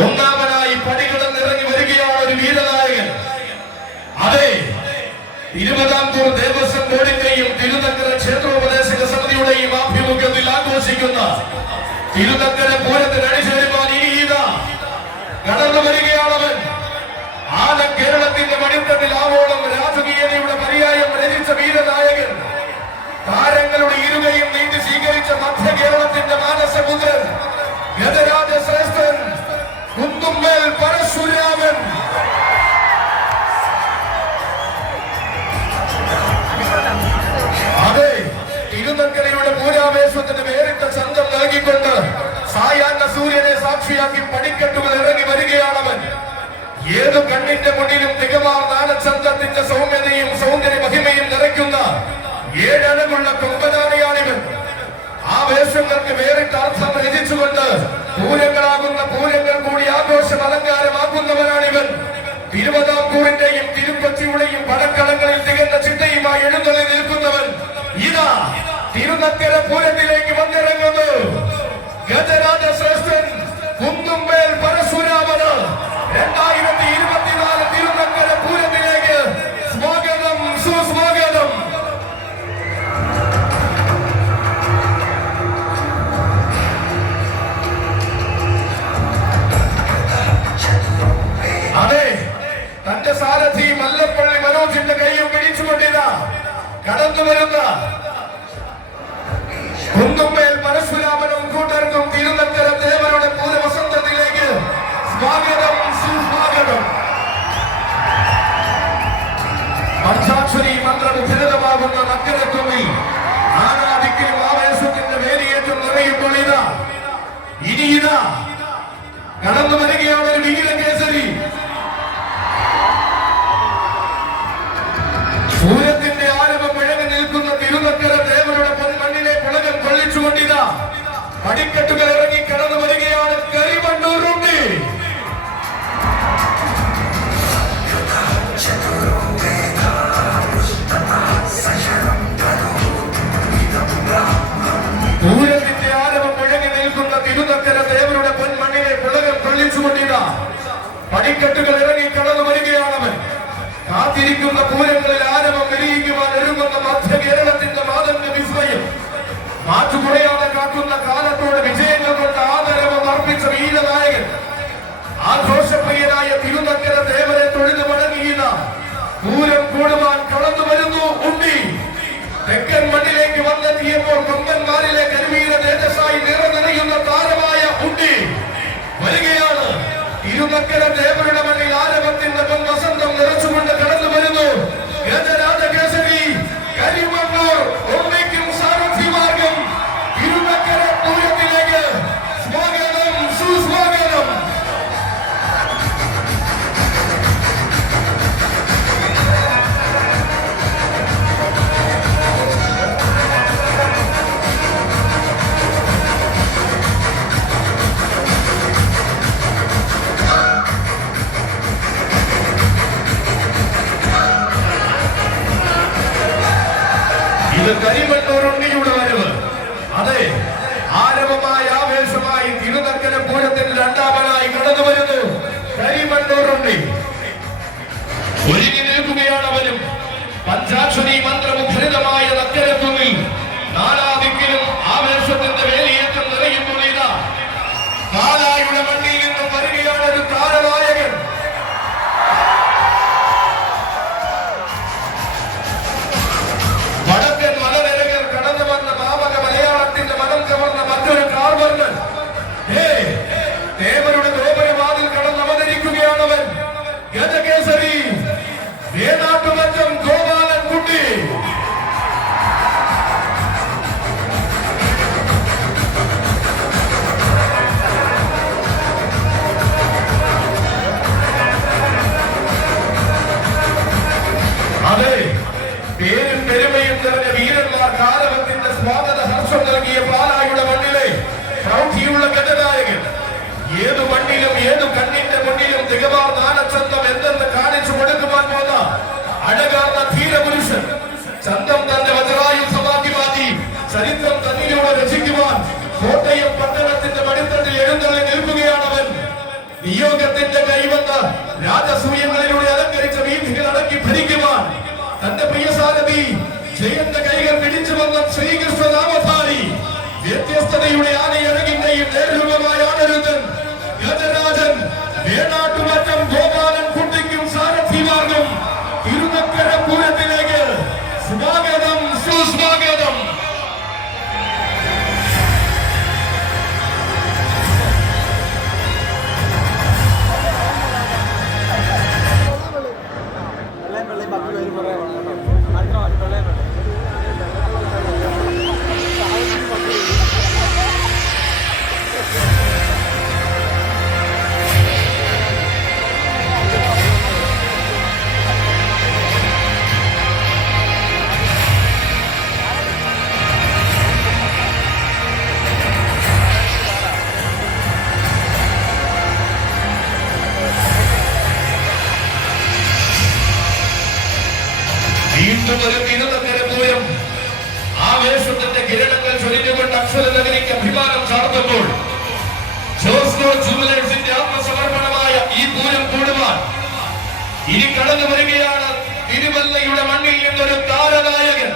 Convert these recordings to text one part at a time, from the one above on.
ഒന്നാമനായി പടികളും ഇറങ്ങി വരികയാണ് ഒരു വീരനായകൻ. അതെ, തിരുവിതാംകൂർ ദേവസ്വം ബോർഡിന്റെയും തിരുനക്കര ക്ഷേത്രോപദേശക സമിതിയുടെയും ആഭിമുഖ്യത്തിൽ ആഘോഷിക്കുന്ന തിരുനക്കര പൂരത്തിന് അണിചേരുവാൻ ഇനിയിതാ കടന്നു വരികയാണവൻ. ആന കേരളത്തിന്റെ മണിത്തട്ടിൽ ആവോളം രാജകീയതയുടെ പര്യായം രചിച്ച വീരനായകൻ, താരങ്ങളുടെ ഇരുകയും നീട്ടി സ്വീകരിച്ച മധ്യ കേരളത്തിന്റെ മാനസപുത്രൻ, ഗജരാജ ശ്രേഷ്ഠൻ കുന്നുമ്മേൽ പരശുരാമൻ. അതെ, തിരുനക്കരയുടെ പൂരാവേശത്തിന് വേറിട്ട ചന്തം നൽകിക്കൊണ്ട് സായാഹ്ന സൂര്യനെ സാക്ഷിയാക്കി പടിക്കെട്ടുകൾ ഇറങ്ങി വരികയാണവൻ. ഏതു കണ്ണിന്റെ മുന്നിലും തികമാർന്ന ആനച്ചന്തത്തിന്റെ സൗമ്യതയും സൗന്ദര്യ മഹിമയും നിറയ്ക്കുന്ന ഏഴണകുള്ള കൊമ്പനാനയാണിവൻ. ആ വേഷങ്ങൾക്ക് വേറിട്ട അർത്ഥം രചിച്ചുകൊണ്ട് പൂരങ്ങളാകുന്ന പൂരങ്ങൾ കൂടി ആഘോഷം അലങ്കാരമാക്കുന്നവനാണിവൻ. തിരുവിതാംകൂറിന്റെയും തിരുപ്പച്ചിയുടെയും പടക്കളങ്ങളിൽ തികഞ്ഞ ചിട്ടയുമായി എഴുന്നള്ളി നിൽക്കുന്നവൻ ഇതാ തിരുനക്കര പൂരത്തിലേക്ക് വന്നിറങ്ങുന്നു. ഗജരാജ ശ്രേഷ്ഠൻ കുന്നുമ്മേൽ പരശുരാമന് 2024 തിരുനക്കര പൂരത്തിലേക്ക് സ്വാഗതം, സുസ്വാഗതം. അതെ, തന്റെ സാരഥി മല്ലപ്പള്ളി മനോജിന്റെ കൈയും പിടിച്ചുകൊണ്ടിതാ കടന്നു വരുന്ന കുന്നുമ്മേൽ പരശുരാമനും കൂട്ടർക്കും തിരുനക്കര ദേവരുടെ പൂരവസന്തത്തിലേക്ക് സ്വാഗതം, സുസ്വാഗതം. പഞ്ചാക്ഷരി മന്ത്രമുഖരിതമാകുന്ന നക്കരത്തുമ്പിൽ നാനാദിക്കിലും ആവേശത്തിന്റെ വേലിയേറ്റം നിറയുമ്പോൾ ഇനിയിതാ കടന്നു വരികയാണ് ഒരു വീരകേസരി. പൂരത്തിന്റെ ആരവം ഇഴങ്ങി നിൽക്കുന്ന തിരുനക്കര ദേവരുടെ പൊന്മണ്ണിലെ പുളകം കൊള്ളിച്ചുകൊണ്ടിതാ പടിക്കെട്ടുകൾ ഇറങ്ങി കടന്നു വരികയാണ് കരിമണ്ണൂരുണ്ണി. പൂരത്തിന്റെ ആരവം ഇഴങ്ങി നിൽക്കുന്ന തിരുനക്കര ദേവരുടെ പൊന്മണ്ണിലെ പുളകം കൊള്ളിച്ചുകൊണ്ടിതാ പടിക്കെട്ടുകൾ ഇറങ്ങി കടന്നു വരികയാണവൻ. കാത്തിരിക്കുന്ന പൂരങ്ങളിൽ ആരവം വിരിയിക്കുവാൻ ഒരുങ്ങുന്ന മധ്യ കേരളത്തിന്റെ മാതംഗ വിസ്മയം മാറ്റുകുറയാതെ കാക്കുന്ന കാലത്തോട് വിജയങ്ങൾ കൊണ്ട് ആദരവം അർപ്പിച്ച വീരനായകൻ, ആഘോഷപ്രിയനായ തിരുനക്കര ദേവരെ തൊഴുതു മടങ്ങിയ പൂരം കൂടുവാൻ കടന്നു വരുന്നു ഉണ്ണി. തെക്കൻ മണ്ണിലേക്ക് വന്നെത്തിയപ്പോൾ കൊമ്പന്മാരിലെ കരിവീര തേജസ്സായി നിറനിറയുന്ന താരമായ ഉണ്ണി വരികയാണ്. തിരുനക്കര ദേവരുടെ മണ്ണിൽ ആരവത്തിന്റെ വസന്തം നിറച്ചുകൊണ്ട് കടന്നു വരുന്നു ഗജരാജ കേസരി കരിമണ്ണൂർ ഉണ്ണിക്കും സാരഥിമാർഗം തിരുനക്കര പൂരത്തിലേക്ക് സ്വാഗതം, സുസ്വാഗതം. ഇത് കരിമണ്ണൂർ ഉണ്ണിയുടെ വരവ്. അതെ, ആരവമായ ആവേശമായി തിരുനക്കര പൂരത്തിൽ രണ്ടാമനായി കടന്നു വരുന്നു കരിമണ്ണൂർ ഉണ്ണി. ഒരുങ്ങി നിൽക്കുകയാണവനും. പഞ്ചാക്ഷരി മന്ത്രമുഖരിതമായ നക്കരത്തുമ്പിൽ നാനാദിക്കിലും ആവേശത്തിന്റെ വേലിയേറ്റം നിറയുമ്പോൾ ഇതാ പാലായുടെ മണ്ണിൽ നിന്നും വരികയാണ് ഒരു താരനായകൻ. വടക്കൻ മലനിരകൾ കടന്നു വന്ന മാമക മലയാളത്തിന്റെ മനം കവർന്ന മറ്റൊരു കാർവർണ്ണൻ ദേവരുടെ ഗോപുരവാതിൽ കടന്ന് അവതരിക്കുകയാണവൻ. ഗജകേസരി വേണാട്ടുമറ്റം ഗോപാലൻ കുട്ടി. അതെ, പേരും പെരുമയും നിറഞ്ഞ വീരന്മാർക്ക് ആരവത്തിന്റെ സ്വാഗത ഹർഷം നൽകിയ പാലായുടെ മണ്ണിലെ പ്രൗഢിയുള്ള ഗജനായകൻ. ഏതു മണ്ണിലും ഏതു കണ്ണിന്റെ മുന്നിലും തികമാർന്ന ആനച്ചന്തം എന്തെന്ന് കാണിച്ചു കൊടുക്കുവാൻ പോന്ന അഴകാർന്ന ധീരപുരുഷൻ. ചന്തം തന്റെ വജ്രായുധമാക്കി മാറ്റി ചരിത്രം തന്നിലൂടെ രചിക്കുവാൻ കോട്ടയം പട്ടണത്തിന്റെ മടിത്തട്ടിൽ എഴുന്നള്ളി നിൽക്കുകയാണവൻ. ജോസ്കോ ജൂബിലേഴ്സിന്റെ ആത്മസമർപ്പണമായ ഈ പൂരം കൂടുവാൻ ഇനി കടന്നു വരികയാണ് തിരുവല്ലയുടെ മണ്ണിൽ നിന്നൊരു താരനായകൻ.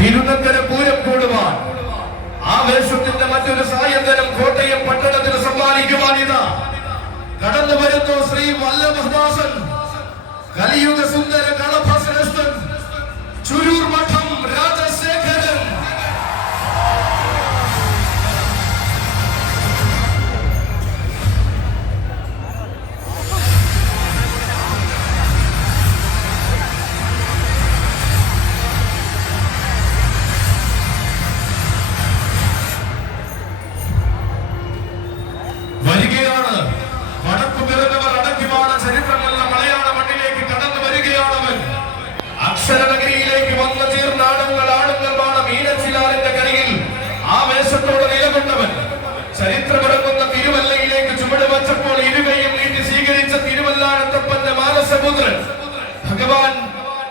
തിരുനക്കര പൂരം കൂടുവാൻ ആവേശത്തിന്റെ മറ്റൊരു സായന്തനം കോട്ടയം പട്ടണത്തിന് സമ്മാനിക്കുവാൻ ഇതാ കടന്നു വരുന്നു ശ്രീ വല്ലഭദാസൻ, കലിയുഗ സുന്ദര കളഭശ്രേഷ്ഠൻ, ചുരൂർ മഠം രാജശേഖരൻ. വരികയാണ് വടക്കു പിറന്നവർ അടക്കിവാണ ചരിത്രമുള്ള മലയാള മണ്ണിലേക്ക് കടന്നു വരികയാണവൻ. അക്ഷരനഗരിയിലേക്ക് വന്ന തീർന്നാടുങ്ങൾ ആടുങ്ങൾമാണ് മീനച്ചിലാറിന്റെ കരയിൽ ആവേശത്തോടെ നിലകൊണ്ടവൻ. ചരിത്രമിറങ്ങുന്ന തിരുവല്ലയിലേക്ക് ചുവട് വച്ചപ്പോൾ ഇരുകയും നീട്ടി സ്വീകരിച്ച തിരുവല്ലാനത്തപ്പന്റെ മാനസപുത്രൻ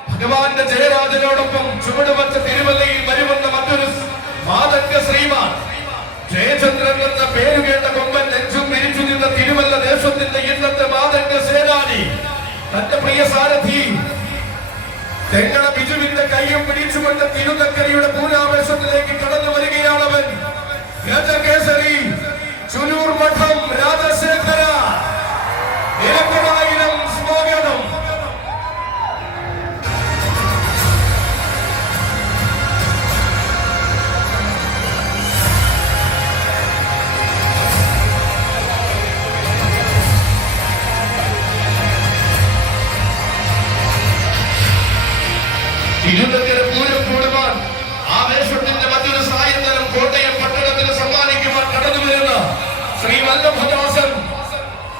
ഭഗവാന്റെ ജയരാജനോടൊപ്പം ചുവട് വച്ച തിരുവല്ലയിൽ വരുമെന്ന മറ്റൊരു മാതംഗ ശ്രീമാൻ ജയചന്ദ്രൻ എന്ന പേരു കേട്ട കൊമ്പൻ നെഞ്ചും വിരിച്ചു നിന്ന തിരുവല്ല ദേശത്തിന്റെ ഇന്നത്തെ മാതംഗ സേനാനി, തന്റെ പ്രിയ സാരഥി തെങ്ങണ ബിജുവിന്റെ കൈയും പിടിച്ചുകൊണ്ട് തിരുനക്കരയുടെ പൂരാവേശത്തിലേക്ക് കടന്നു വരികയാണവൻ. ഗജകേസരി ചുലൂർ മഠം രാജശേഖര, നിരന്തരായിരം സ്വാഗതം. തിരുനക്കര പൂരം കൂടുവാൻ ആവേശത്തിന്റെ മറ്റൊരു സായന്തനം കോട്ടയം പട്ടണത്തിന് സമ്മാനിക്കുവാൻ കടന്നു വരുന്ന ശ്രീ വല്ലഭദാസൻ,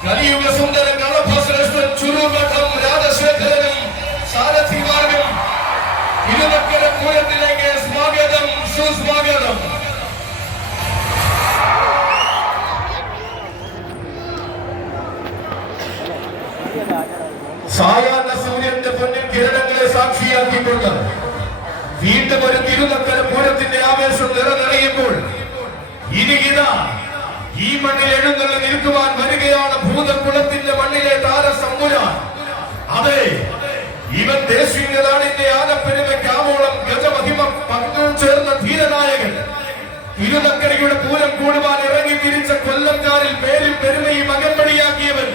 കലിയുഗ സുന്ദര കളഭശ്രേഷ്ഠൻ, ചുരൂർ മഠം രാജശേഖരനും സാരഥിമാർക്കും തിരുനക്കര പൂരത്തിലേക്ക് സ്വാഗതം, സുസ്വാഗതം. സായാഹ്ന സൂര്യന്റെ പൊന്നിൻ കിരണങ്ങളെ സാക്ഷിയാക്കിക്കൊണ്ട് വീണ്ടും ഒരു തിരുനക്കര പൂരത്തിന്റെ ആവേശം നിറനിറയുമ്പോൾ ഇനി ഇതാ ഈ മണ്ണിൽ എഴുന്നള്ളി നിൽക്കുവാൻ വരികയാണ് ഭൂതകുളത്തിന്റെ മണ്ണിലെ താരസമ്പുരാൻ. അതെ, ഇവൻ ദേശീയ നാടിന്റെ ആനപ്പെരുമയ്ക്ക് ആവോളം ഗജമഹിമ പങ്കു ചേർന്ന ധീരനായകൻ. തിരുനക്കരയുടെ പൂരം കൂടുവാൻ ഇറങ്ങി തിരിച്ച കൊല്ലംകാരിൽ പേരും പെരുമയും അകമ്പടിയാക്കിയവൻ,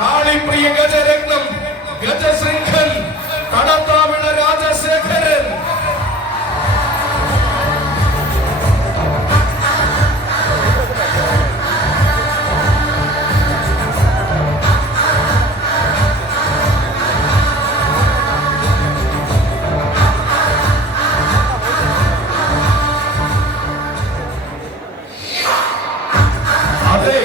കാളിപ്രിയ ഗജരത്നം, ഗജശൃംഖൻ, കടത്താവിള രാജശേഖരൻ. അതെ,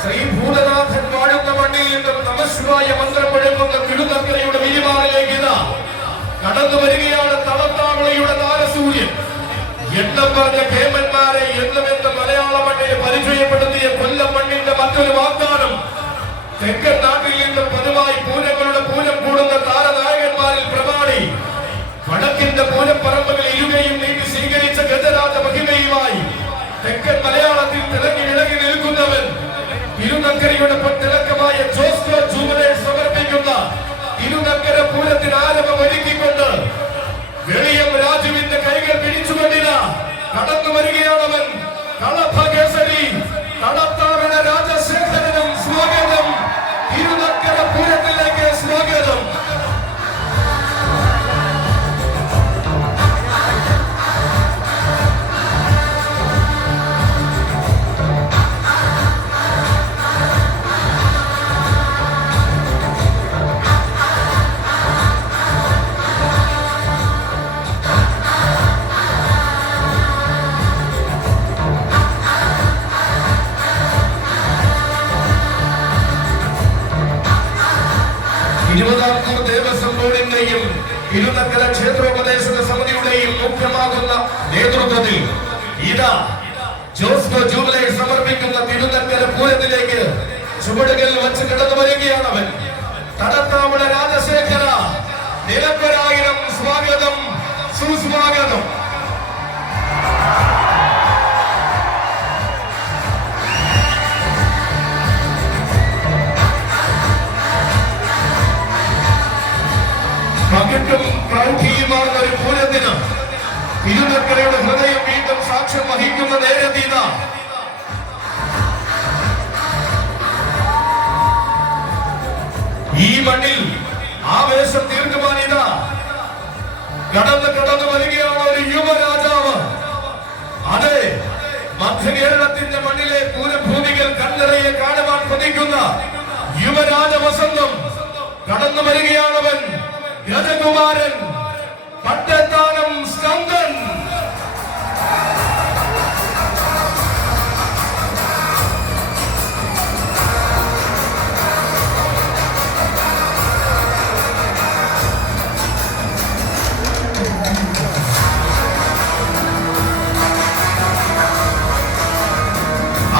ശ്രീ ഭൂതനാഥൻ വാഴുന്ന മണ്ണിൽ നിന്നും നമശിവായ മന്ത്രം മുഴങ്ങുന്ന തിരുനക്കരയുടെ വിരിമാറിലേക്ക് ഇതാ കടന്നു വരികയാണ് തളത്താവിളയുടെ താരസൂര്യൻ. എണ്ണം പറഞ്ഞ കേമന്മാരെ എന്നുമെന്ന് മലയാള മണ്ണിനെ പരിചയപ്പെടുത്തിയ കൊല്ലം മണ്ണിന്റെ മറ്റൊരു വാഗ്ദാനം. തെക്കൻ നാട്ടിൽ നിന്നും പതിവായി പൂരങ്ങളുടെ പൂരം കൂടുന്ന താരനായകന്മാരിൽ പ്രമാണി, വടക്കിന്റെ പൂരപ്പറമ്പുകൾ ഇരുകയും നീട്ടി സ്വീകരിച്ച ഗജരാജ മഹിമയുമായി തെക്കൻ മലയാളത്തിൽ തിളങ്ങി വിളങ്ങി നിൽക്കുന്നവൻ, തിരുനക്കരയുടെ പൊട്ടിളക്കമായ ജോസ്കോ ജൂബിലേഴ്സ് സമർപ്പിക്കുന്ന തിരുനക്കര പൂരത്തിന് ആരംഭം ഒരുക്കിക്കൊണ്ട് വെളിയം രാജുവിന്റെ കൈകൾ പിടിച്ചുകൊണ്ടിര കടന്നു വരികയാണവൻ. കളഭകേസരി കടത്താവിള രാജശേഖരനും സ്വാഗതം, തിരുനക്കര പൂരത്തിലേക്ക് സ്വാഗതം. തിരുനക്കര ക്ഷേത്രോപദേശക സമിതിയുടെയും മുഖ്യമാകുന്ന നേതൃത്വത്തിൽ ഇതാ ജോസ്കോ ജൂബിലൈ സമർപ്പിക്കുന്ന തിരുനക്കര പൂരത്തിലേക്ക് ചുവടുകൾ വച്ച് കിടന്നു വരികയാണവൻ. തടത്താമല രാജശേഖര നിലമ്പരായിരം സ്വാഗതം, സുസ്വാഗതം. പകിട്ടും പ്രൗഢിയുമാർന്ന ഒരു പൂരത്തിന് തിരുനക്കരയുടെ ഹൃദയം വീണ്ടും സാക്ഷ്യം വഹിക്കുന്ന നേരതീത ഈ മണ്ണിൽ ആവേശം തീർക്കുവാനിത കടന്നു വരികയാണ് ഒരു യുവരാജാവ്. അതെ, മധ്യകേരളത്തിന്റെ മണ്ണിലെ പൂരഭൂമികൾ കണ്ണറയെ കാണുവാൻ കൊതിക്കുന്ന യുവരാജ വസന്തം കടന്നു വരികയാണവൻ. ഗജകുമാരൻ പട്ടത്താനം സ്കന്ദൻ.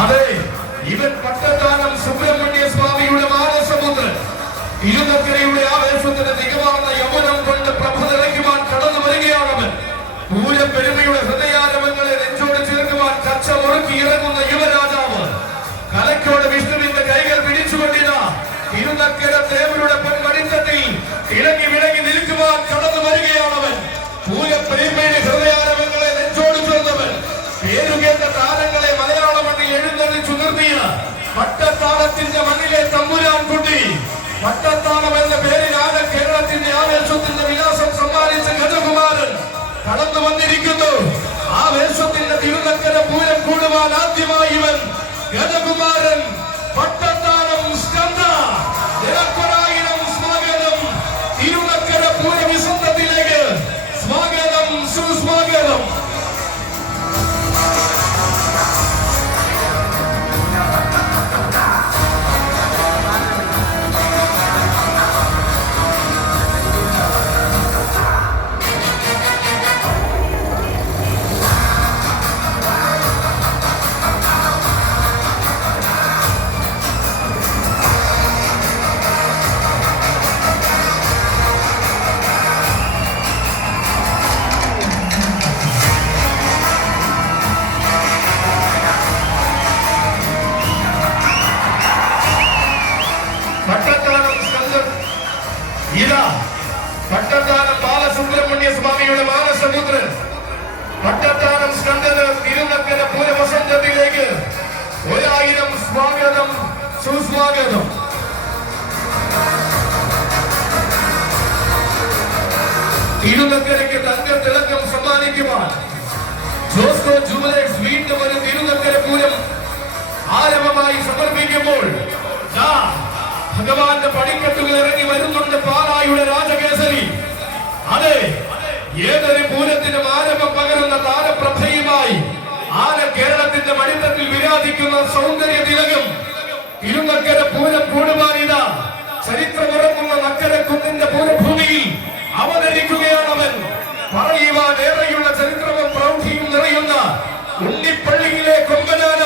അതെ, ഇവൻ പട്ടത്താനം സുബ്രഹ്മണ്യ സ്വാമിയുടെ മാനസപുത്രൻ. തിരുനക്കരയുടെ ആവേശത്തിന് നികമാർന്ന യൗവനം കൊണ്ട് പ്രഭ നിറയ്ക്കുവാൻ കടന്നു വരികയാണവൻ. പൂരപ്പെരുമയുടെ ഹൃദയാരവങ്ങളെ നെഞ്ചോട് ചേർക്കുവാൻ കച്ച മുറുക്കി ഇറങ്ങുന്ന യുവരാജാവ്. കലക്കോട് വിഷ്ണുവിന്റെ കൈകൾ പിടിച്ചുകൊണ്ടിരുന്ന തിരുനക്കര ദേവരുടെ പൊന്മടിത്തട്ടിൽ ഇളങ്ങി വിളങ്ങി നിൽക്കുവാൻ കടന്നു വരികയാണവൻ. പൂരപ്പെരുമയുടെ ഹൃദയാരവങ്ങളെ നെഞ്ചോട് ചേർന്നവൻ. പേരുകേട്ട താരങ്ങളെ മലയാള മണ്ണിൽ എഴുന്നള്ളിച്ചു നിർത്തിയ പട്ടത്താളത്തിന്റെ മണ്ണിലെ തമ്പുരാൻ കുട്ടി. പട്ടത്താളം എന്ന പേരിലാണ് കേരളത്തിന്റെ ആവേശത്തിന്റെ വിലാസം സമ്മാനിച്ച ഗജകുമാരൻ കടന്നു വന്നിരിക്കുന്നു. ആവേശത്തിന്റെ തിരുനക്കര പൂരം കൂടുവാൻ ആദ്യമായി ഇവൻ ഗജകുമാരൻ പട്ടത്താളം സ്കന്ദ. നിരക്കൊരായിരം സ്വാഗതം. തിരുനക്കര പൂരവിസന്തത്തിലേക്ക് സ്വാഗതം, സുസ്വാഗതം. പട്ടത്താനം ബാലസുബ്രഹ്മണ്യ സ്വാമിയുടെ മാനസപുത്രൻ പട്ടത്താനം സ്കന്ദന് തിരുനക്കര പൂരവസന്തത്തിലേക്ക് 1000 സ്വാഗതം, സുസ്വാഗതം. തിരുനക്കരയ്ക്ക് തങ്കത്തിളക്കം സമ്മാനിക്കുവാൻ ജോസ്കോ ജൂബിലൈസ് വീണ്ടും ഒരു തിരുനക്കര പൂരം ആരവമായി സമർപ്പിക്കുമ്പോൾ ഭഗവാന്റെ പടിക്കെട്ടുകൾ ഇറങ്ങി വരുന്നുണ്ട് പാലായുടെ രാജകേസരി. അതെ, ഏതൊരു പൂരത്തിനും ആരവം പകരുന്ന താരപ്രഭയുമായി ആന കേരളത്തിന്റെ മടിത്തട്ടിൽ വിരാജിക്കുന്ന സൗന്ദര്യ തിലകം തിരുനക്കര പൂരം കൂടുവാനിത ചരിത്രമുറങ്ങുന്ന നക്കരക്കുന്നിന്റെ പൂരഭൂമിയിൽ അവതരിക്കുകയാണവൻ. പറയുവാൻ ഏറെയുള്ള ചരിത്രവും പ്രൗഢിയും നിറയുന്ന ഉണ്ണിപ്പള്ളിയിലെ കൊമ്പനാന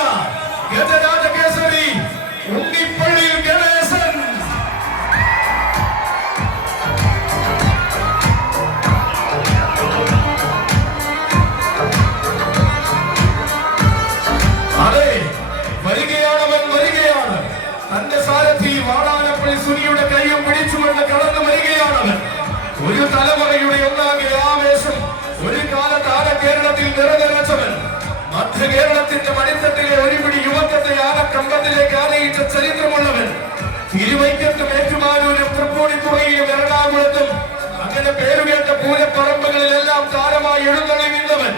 ഗജരാജകേസരി ഉണ്ണിപ്പള്ളിയിൽ ഗണേശൻ. അതെ, വരികയാണവൻ, വരികയാണ്. തന്റെ സാരഥി വാടാനപ്പള്ളി സുനിയുടെ കൈയും പിടിച്ചുകൊണ്ട് കടന്നു വരികയാണവൻ. ഒരു തലമുറയുടെ ഒന്നാകെ ആവേശം ഒരു കാലത്ത് ആന കേരളത്തിൽ നിറനിറച്ചവൻ. മധ്യ കേരളത്തിന്റെ മടിത്തട്ടിലെ ഒരുപിടി യുവത്വത്തെ ആനക്കമ്പത്തിലേക്ക് ആനയിച്ച ചരിത്രമുള്ളവൻ. തിരുവൈക്കത്തും ഏറ്റുമാനൂരും തൃപ്പൂണിത്തുറയിലും എറണാകുളത്തും അങ്ങനെ പേരുകേട്ട പൂരപ്പറമ്പുകളിലെല്ലാം താരമായി എഴുന്നള്ളി നിന്നവൻ.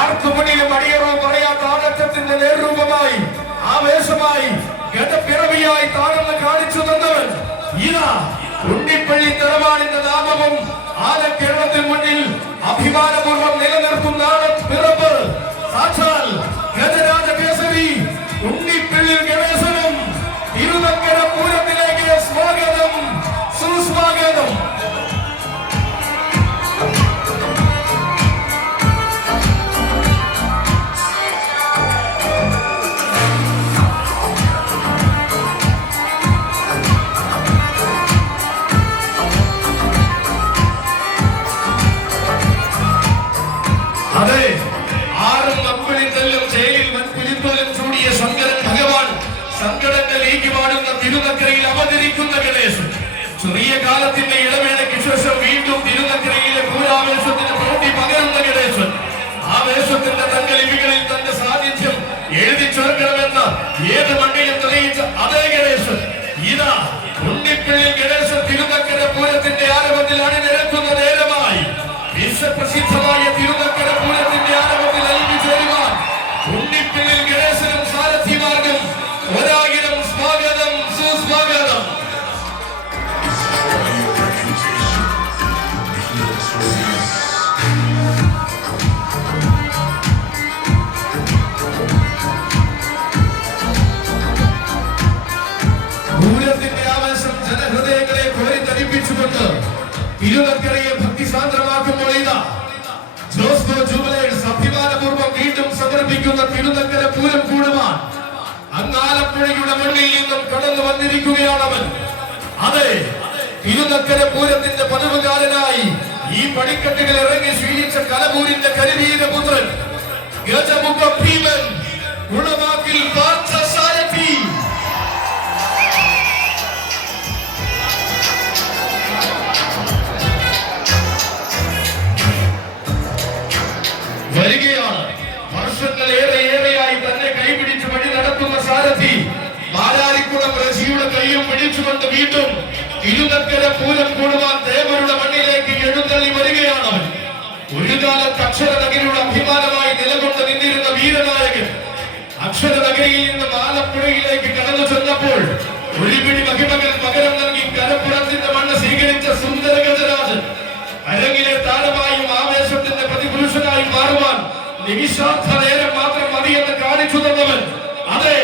ആർക്കുമുന്നിലും അടിയറവും പറയാത്ത ആനത്തത്തിന്റെ നേർരൂപമായി ആവേശമായി ഗജപ്പിറവിയായി താഴെന്ന് കാണിച്ചു തന്നവൻ. ഇതാ ഉണ്ണിപ്പള്ളി തറവാടിന്റെ നാമവും ആന കേരളത്തിന് മുന്നിൽ അഭിമാനപൂർവ്വം നിലനിർത്തുന്ന പിറപ്പ് സാക്ഷാൽ ഗജരാജകേസരി ഉണ്ണിപ്പള്ളി ഗണേശനും തിരുനക്കര പൂരത്തിലേക്ക് സ്വാഗതം, സുസ്വാഗതം. അവതരിക്കുന്ന ഗണേശൻ ചെറിയ കാലത്തിന്റെ ഇടവേളയ്ക്ക് ശേഷം വീണ്ടും തിരുനക്കരയിലെ പൂരാവേശത്തിന് പ്രൗഢി പകരുന്ന ഗണേശൻ ആവേശത്തിന്റെ തങ്കലിപികളിൽ തന്റെ സാന്നിധ്യം എഴുതി ചേർക്കണമെന്ന് ഏത് മണ്ണിലും തെളിയിച്ച അതേ ഗണേശൻ ഇതാ ഉണ്ണിപ്പിള്ളിൽ ഗണേശൻ തിരുനക്കര പൂരത്തിന്റെ ആരവത്തിൽ അണിനിരക്കുന്ന നേരമായി വിശ്വപ്രസിദ്ധമായ തിരുനക്കര പൂരത്തിന്റെ ആരവത്തിൽ അലിഞ്ഞു ചേരുവാൻ ഉണ്ണിപ്പിള്ളിൽ ഗണേശനും സാരഥിമാർഗം ഒരായിരം സ്വാഗതം സുസ്വാഗതം. പൂരത്തിന്റെ ആവേശം ജനഹൃദയങ്ങളെ കോരിത്തരിപ്പിച്ചുകൊണ്ട് തിരുനക്കരയെ ഭക്തിസാന്ദ്രമാക്കുമ്പോൾ ഇതാ ജോസ്കോ ജൂബിലേഴ്സ് അഭിമാനപൂർവ്വം വീണ്ടും സമർപ്പിക്കുന്ന തിരുനക്കര പൂരം കൂടുവാൻ അങ്ങാലപ്പുഴയുടെ മണ്ണിൽ നിന്നും കടന്നു വന്നിരിക്കുകയാണവൻ. അതെ, തിരുനക്കര പൂരത്തിന്റെ പതിവുകാരനായി ഈ പടിക്കെട്ടുകൾ ഇറങ്ങി ശീലിച്ച കലപൂരിന്റെ കരിവീരപുത്രൻ ഗജമുഖ ഭീമൻ ഗുണവാക്കിൽ പാർത്ഥസാരഥി. വരികയാണ് വർഷങ്ങളേറെയായി തന്നെ കൈപിടിച്ച് വഴി നടത്തുന്ന സാരഥി മാരാരിക്കുളം റസിയുടെ കൈയും പിടിച്ചുകൊണ്ട് വീണ്ടും തിരുനക്കര പൂരം കൂടുവാൻ ദേവരുടെ മണ്ണിലേക്ക് എഴുന്നള്ളി വരികയാണ്. ഒരു കാലത്ത് അക്ഷരനഗരിയുടെ അഭിമാനമായി നിലകൊണ്ട് നിന്നിരുന്ന വീരനായകൻ അക്ഷരനഗരിയിൽ നിന്ന് ആലപ്പുഴയിലേക്ക് കടന്നു ചെന്നപ്പോൾ ഒരു പിടി മഹിമകൾ പകരം നൽകി കരപ്പുറത്തിന്റെ മണ്ണ് സ്വീകരിച്ച സുന്ദര ഗജരാജൻ അരങ്ങിലെ താരമായും ആവേശത്തിന്റെ പ്രതിപുരുഷനായി മാറുവാൻ നിമിഷാർത്ഥ നേരം മാത്രം മതിയെന്ന് കാണിച്ചു തന്നവൻ. അതെ,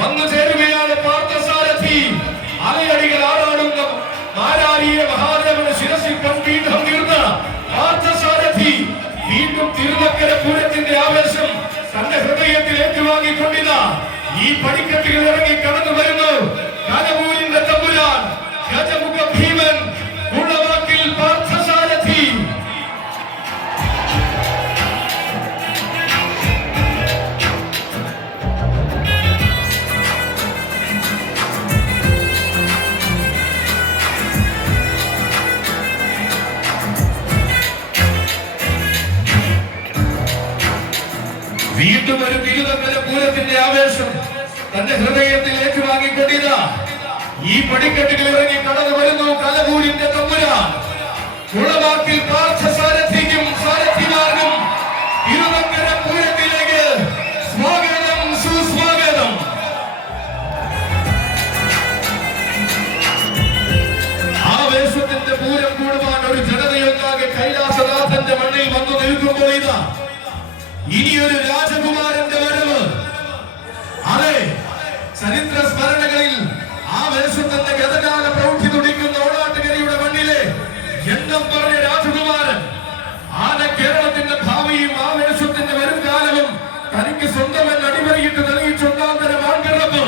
വന്നു ചേരുകയാണ് പാർത്ഥസാരഥി. അലയടികൾ ആറാടുന്ന മാരാരിയെ മഹാദേവന് ശിരസിൽ പീഠം തീർന്ന പാർത്ഥസാരഥി വീണ്ടും തിരുനക്കര പൂരത്തിന്റെ ആവേശം തന്റെ ഹൃദയത്തിൽ ഏറ്റുവാങ്ങിക്കൊണ്ടിതാ ഈ പടിക്കെട്ടുകൾ ഇറങ്ങി കടന്നു വരുന്നു കലപൂരിന്റെ തമ്പുരാൻ ഗജമുഖ ഭീമൻ ഗുണവാക്കിൽ പാർത്ഥസാരഥി. വീണ്ടും ഒരു തിരുനക്കര പൂരത്തിന്റെ ആവേശം തന്റെ ഹൃദയത്തിൽ ഏറ്റുവാങ്ങിക്കൊണ്ടിതാ ഈ പടിക്കെട്ടുകൾ ഇറങ്ങി കടന്നു വരുന്നു കലപൂരിന്റെ തമ്പുരാൻ ഗുണവാക്കിൽ പാർത്ഥസാരഥിക്കും സാരഥിമാർക്കും തിരുനക്കര പൂരത്തിലേക്ക് സ്വാഗതം സുസ്വാഗതം. ആവേശത്തിന്റെ പൂരം കൂടുവാൻ ഒരു ജനതയൊന്നാകെ കൈലാസനാഥന്റെ മണ്ണിൽ വന്നു നിൽക്കുമ്പോൾ ഇതാ ഇനിയൊരു രാജകുമാരന്റെ വരവ്. അതെ, ചരിത്ര സ്മരണകളിൽ ആവേശത്തിന്റെ ഗതകാല പ്രൗഢി തുടിക്കുന്ന ഓണാട്ടുകരയുടെ മണ്ണിലെ എണ്ണം പറഞ്ഞ രാജകുമാരൻ ആന കേരളത്തിന്റെ ഭാവിയും ആവേശത്തിന്റെ വരും കാലവും തനിക്ക് സ്വന്തമെന്ന് അടിമറിയിട്ട് തെളിയിച്ചൊന്നാന്തര മാൻകിറപ്പ്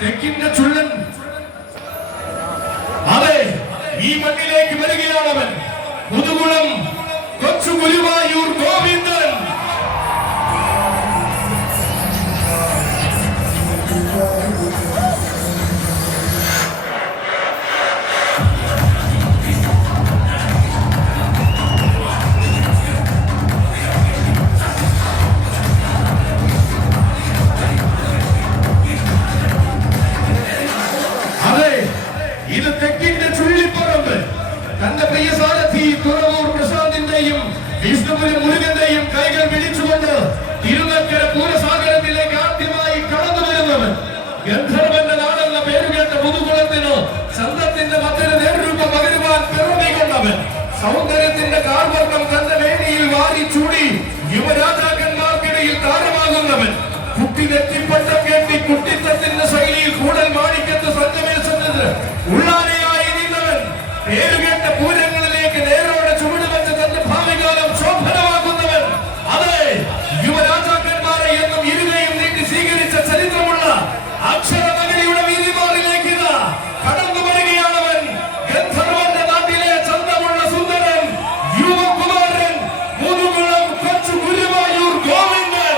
തെക്കിന്റെ ചുള്ളൻ. അതെ, ഈ മണ്ണിലേക്ക് വരികയാണവൻ മുതുകുളം കൊച്ചു ഗുരുവായൂർ ഗോവിന്ദൻ. ഇത് തെക്കിന്റെ ചുള്ളിപ്പറമ്പ് തന്റെ പ്രിയ സാരഥി തുറവൂർ പ്രശാന്തിന്റെയും വിഷ്ണുപുരം മുരുകന്റെയും കൈകൾ പിടിച്ചുകൊണ്ട് തിരുനക്കര പൂരസാഗരത്തിലേക്ക് ആദ്യമായി കടന്നു വരുന്നവൻ ഗന്ധർവന്റെ നാടെന്ന പേരുകേട്ട മുതുകുളത്തിന് ചന്ദ്രത്തിന്റെ മറ്റൊരു നേർരൂപം പകരുവാൻ പിറവികൊണ്ടവൻ സൗന്ദര്യത്തിന്റെ കാർവർണ്ണം തന്റെ വേദിയിൽ വാരി ചൂടി യുവരാജാക്കന്മാർക്കിടയിൽ താരമാകുന്നവൻ കുട്ടിനെത്തിപ്പട്ടം കെട്ടി കുട്ടിത്തത്തിന്റെ ശൈലിയിൽ കൂടൽ മാണിക്കത്ത് സഞ്ചമേശത്തിന് ഉള്ളാനയായി നിന്നവൻ പേരുകേട്ട പൂരങ്ങളിലേക്ക് നേരോടെ ചുവടുവെച്ച് തന്റെ ഭാവികാലം ശോഭനമാക്കുന്നവൻ. അതെ, യുവരാജാക്കന്മാരെ എന്നും ഇരുകയും നീട്ടി സ്വീകരിച്ച ചരിത്രമുള്ള അക്ഷരനഗരിയുടെ വീതിമാറിലേക്ക് കടന്നു വരികയാണവൻ ഗന്ധർവന്റെ നാട്ടിലെ ചന്തമുള്ള സുന്ദരൻ യുവകുമാരൻ മുതുകുളം കൊച്ചു ഗുരുവായൂർ ഗോവിന്ദൻ.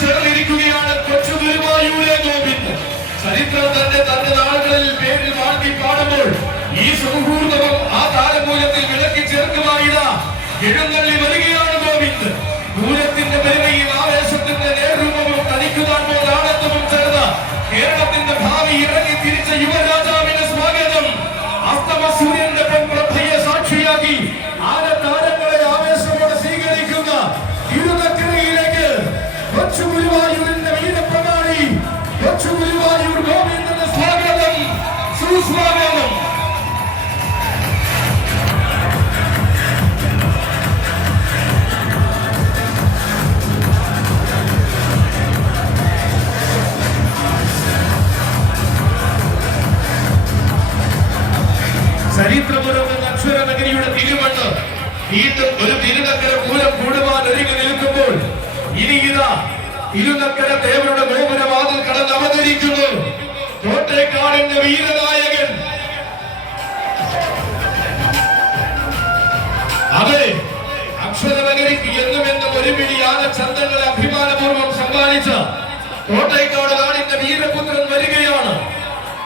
ചേർന്നിരിക്കുകയാണ് കൊച്ചു ഗുരുവായൂരെ ഗോവിന്ദ്. ചരിത്രം തന്റെ നാളുകളിൽ പേരിൽ വാഴ്ത്തി പാടുമ്പോൾ ഈ സുമുഹൂർത്തവും ആ താരമൂലത്തിൽ വിളക്കി ചേർക്കുവാനിതാ എഴുന്നള്ളി വരികയാണ് ഗോവിന്ദ്. പൂരത്തിന്റെ പെരുമയും ആവേശത്തിന്റെ നേർരൂപവും തനിക്കുതാണോ ആനന്ദവും ചേർന്ന കേരളത്തിന്റെ ഭാവി ഇറങ്ങി തിരിച്ച യുവരാജാവിന് സ്വാഗതം. അസ്തമ സൂര്യന്റെ പ്രഭയെ സാക്ഷിയാക്കി ആനത്താരങ്ങളെ ആവേശത്തോടെ സ്വീകരിക്കുന്ന തിരുനക്കരയിലേക്ക് കൊച്ചു ഗുരുവായൂരിന്റെ വീരപ്രമാണി കൊച്ചു ഗുരുവായൂർ ഗോവിന്ദന് സ്വാഗതം, സുസ്വാഗതം. ചരിത്രപുരമെന്ന അക്ഷരനഗരിയുടെ തിരുമണ്ണ് വീണ്ടും ഒരു തിരുനക്കര പൂരം കൂടുവാൻ ഒരുങ്ങി നിൽക്കുമ്പോൾ ഇനി ഇതാ തിരുനക്കര ദേവരുടെ ഗോപുരവാതിൽ കടന്ന് അവതരിക്കുന്നു കോട്ടേക്കാടിന്റെ വീരനായകൻ. അതെ, അക്ഷരനഗരിക്ക് എന്നും ഒരു പിടി ആനച്ചന്തങ്ങളെ അഭിമാനപൂർവ്വം സമ്മാനിച്ച കോട്ടേക്കാട് നാടിന്റെ വീരപുത്രൻ വരികയാണ്.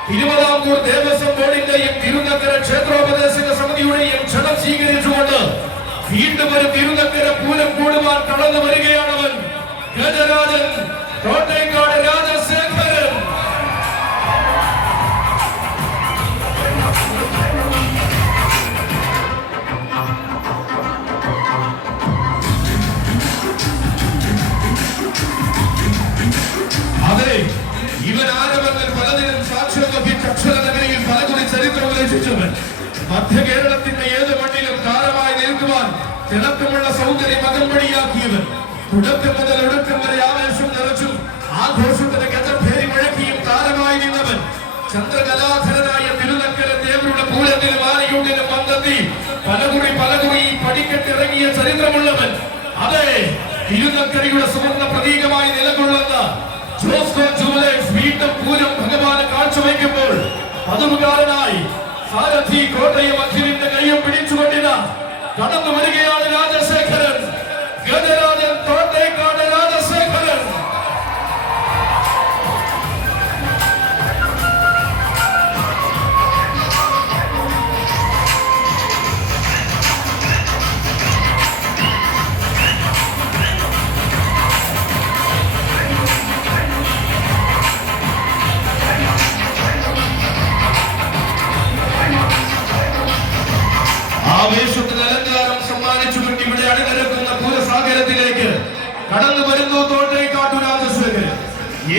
തിരുവിതാംകൂർ ദേവസ്വം ബോർഡിന്റെയും തിരുനക്കര ക്ഷേത്രോപദേശക സമിതിയുടെയും ക്ഷണം സ്വീകരിച്ചുകൊണ്ട് വീണ്ടും ഒരു തിരുനക്കര പൂരം കൂടുവാൻ കടന്നു വരികയാണവൻ. ഗജരാജൻ കോട്ടേക്കാട് രാജശേഖരൻ. അതെ, ഇവൻ ആരവങ്ങൾ പലതിനും സാക്ഷ്യം വഹിച്ച അക്ഷരനഗരിയിൽ പലകുറി ചരിത്രം രചിച്ചവൻ. മധ്യ കേരളത്തിന്റെ ഏത് മണ്ണിലും താരമായി നിൽക്കുവാൻ തിളക്കമുള്ള സൗന്ദര്യം അകമ്പടിയാക്കിയവൻ. തുടക്കം മുതൽ ഒടുക്കം വരെ ആവേശം നിറച്ചും ആഘോഷത്തിന് ഗജഭേരി മുഴക്കിയും താരമായി നിന്നവൻ. ചന്ദ്രകലാധരനായ തിരുനക്കര ദേവരുടെ പൂരത്തിലും ആനയൂട്ടിലും വന്നെത്തി പലകുറി പടിക്കെട്ടിറങ്ങിയ ചരിത്രമുള്ളവൻ. അതെ, തിരുനക്കരയുടെ സുവർണ്ണ പ്രതീകമായി നിലകൊള്ളുന്ന ജോസ്കോ ജുവലേഴ്സ് വീണ്ടും പൂരം ഭഗവാന് കാഴ്ചവെക്കുമ്പോൾ പതിവുകാരനായി സാരഥി കോട്ടയം അഖിലിന്റെ കയ്യും പിടിച്ചുകൊണ്ടിരുന്ന കടന്നു വരികയാണ് രാജശേഖരൻ. ഗജരാജൻ കോട്ടേക്കാട് രാജശേഖരൻ. ആവേശത്തിന് അലങ്കാരം സമ്മാനിച്ചുകൊണ്ട് ഇവിടെ അണിനിരക്കുന്ന പൂരസാഗരത്തിലേക്ക് കടന്നു വരുന്നു കോട്ടേക്കാട് രാജശേഖരൻ.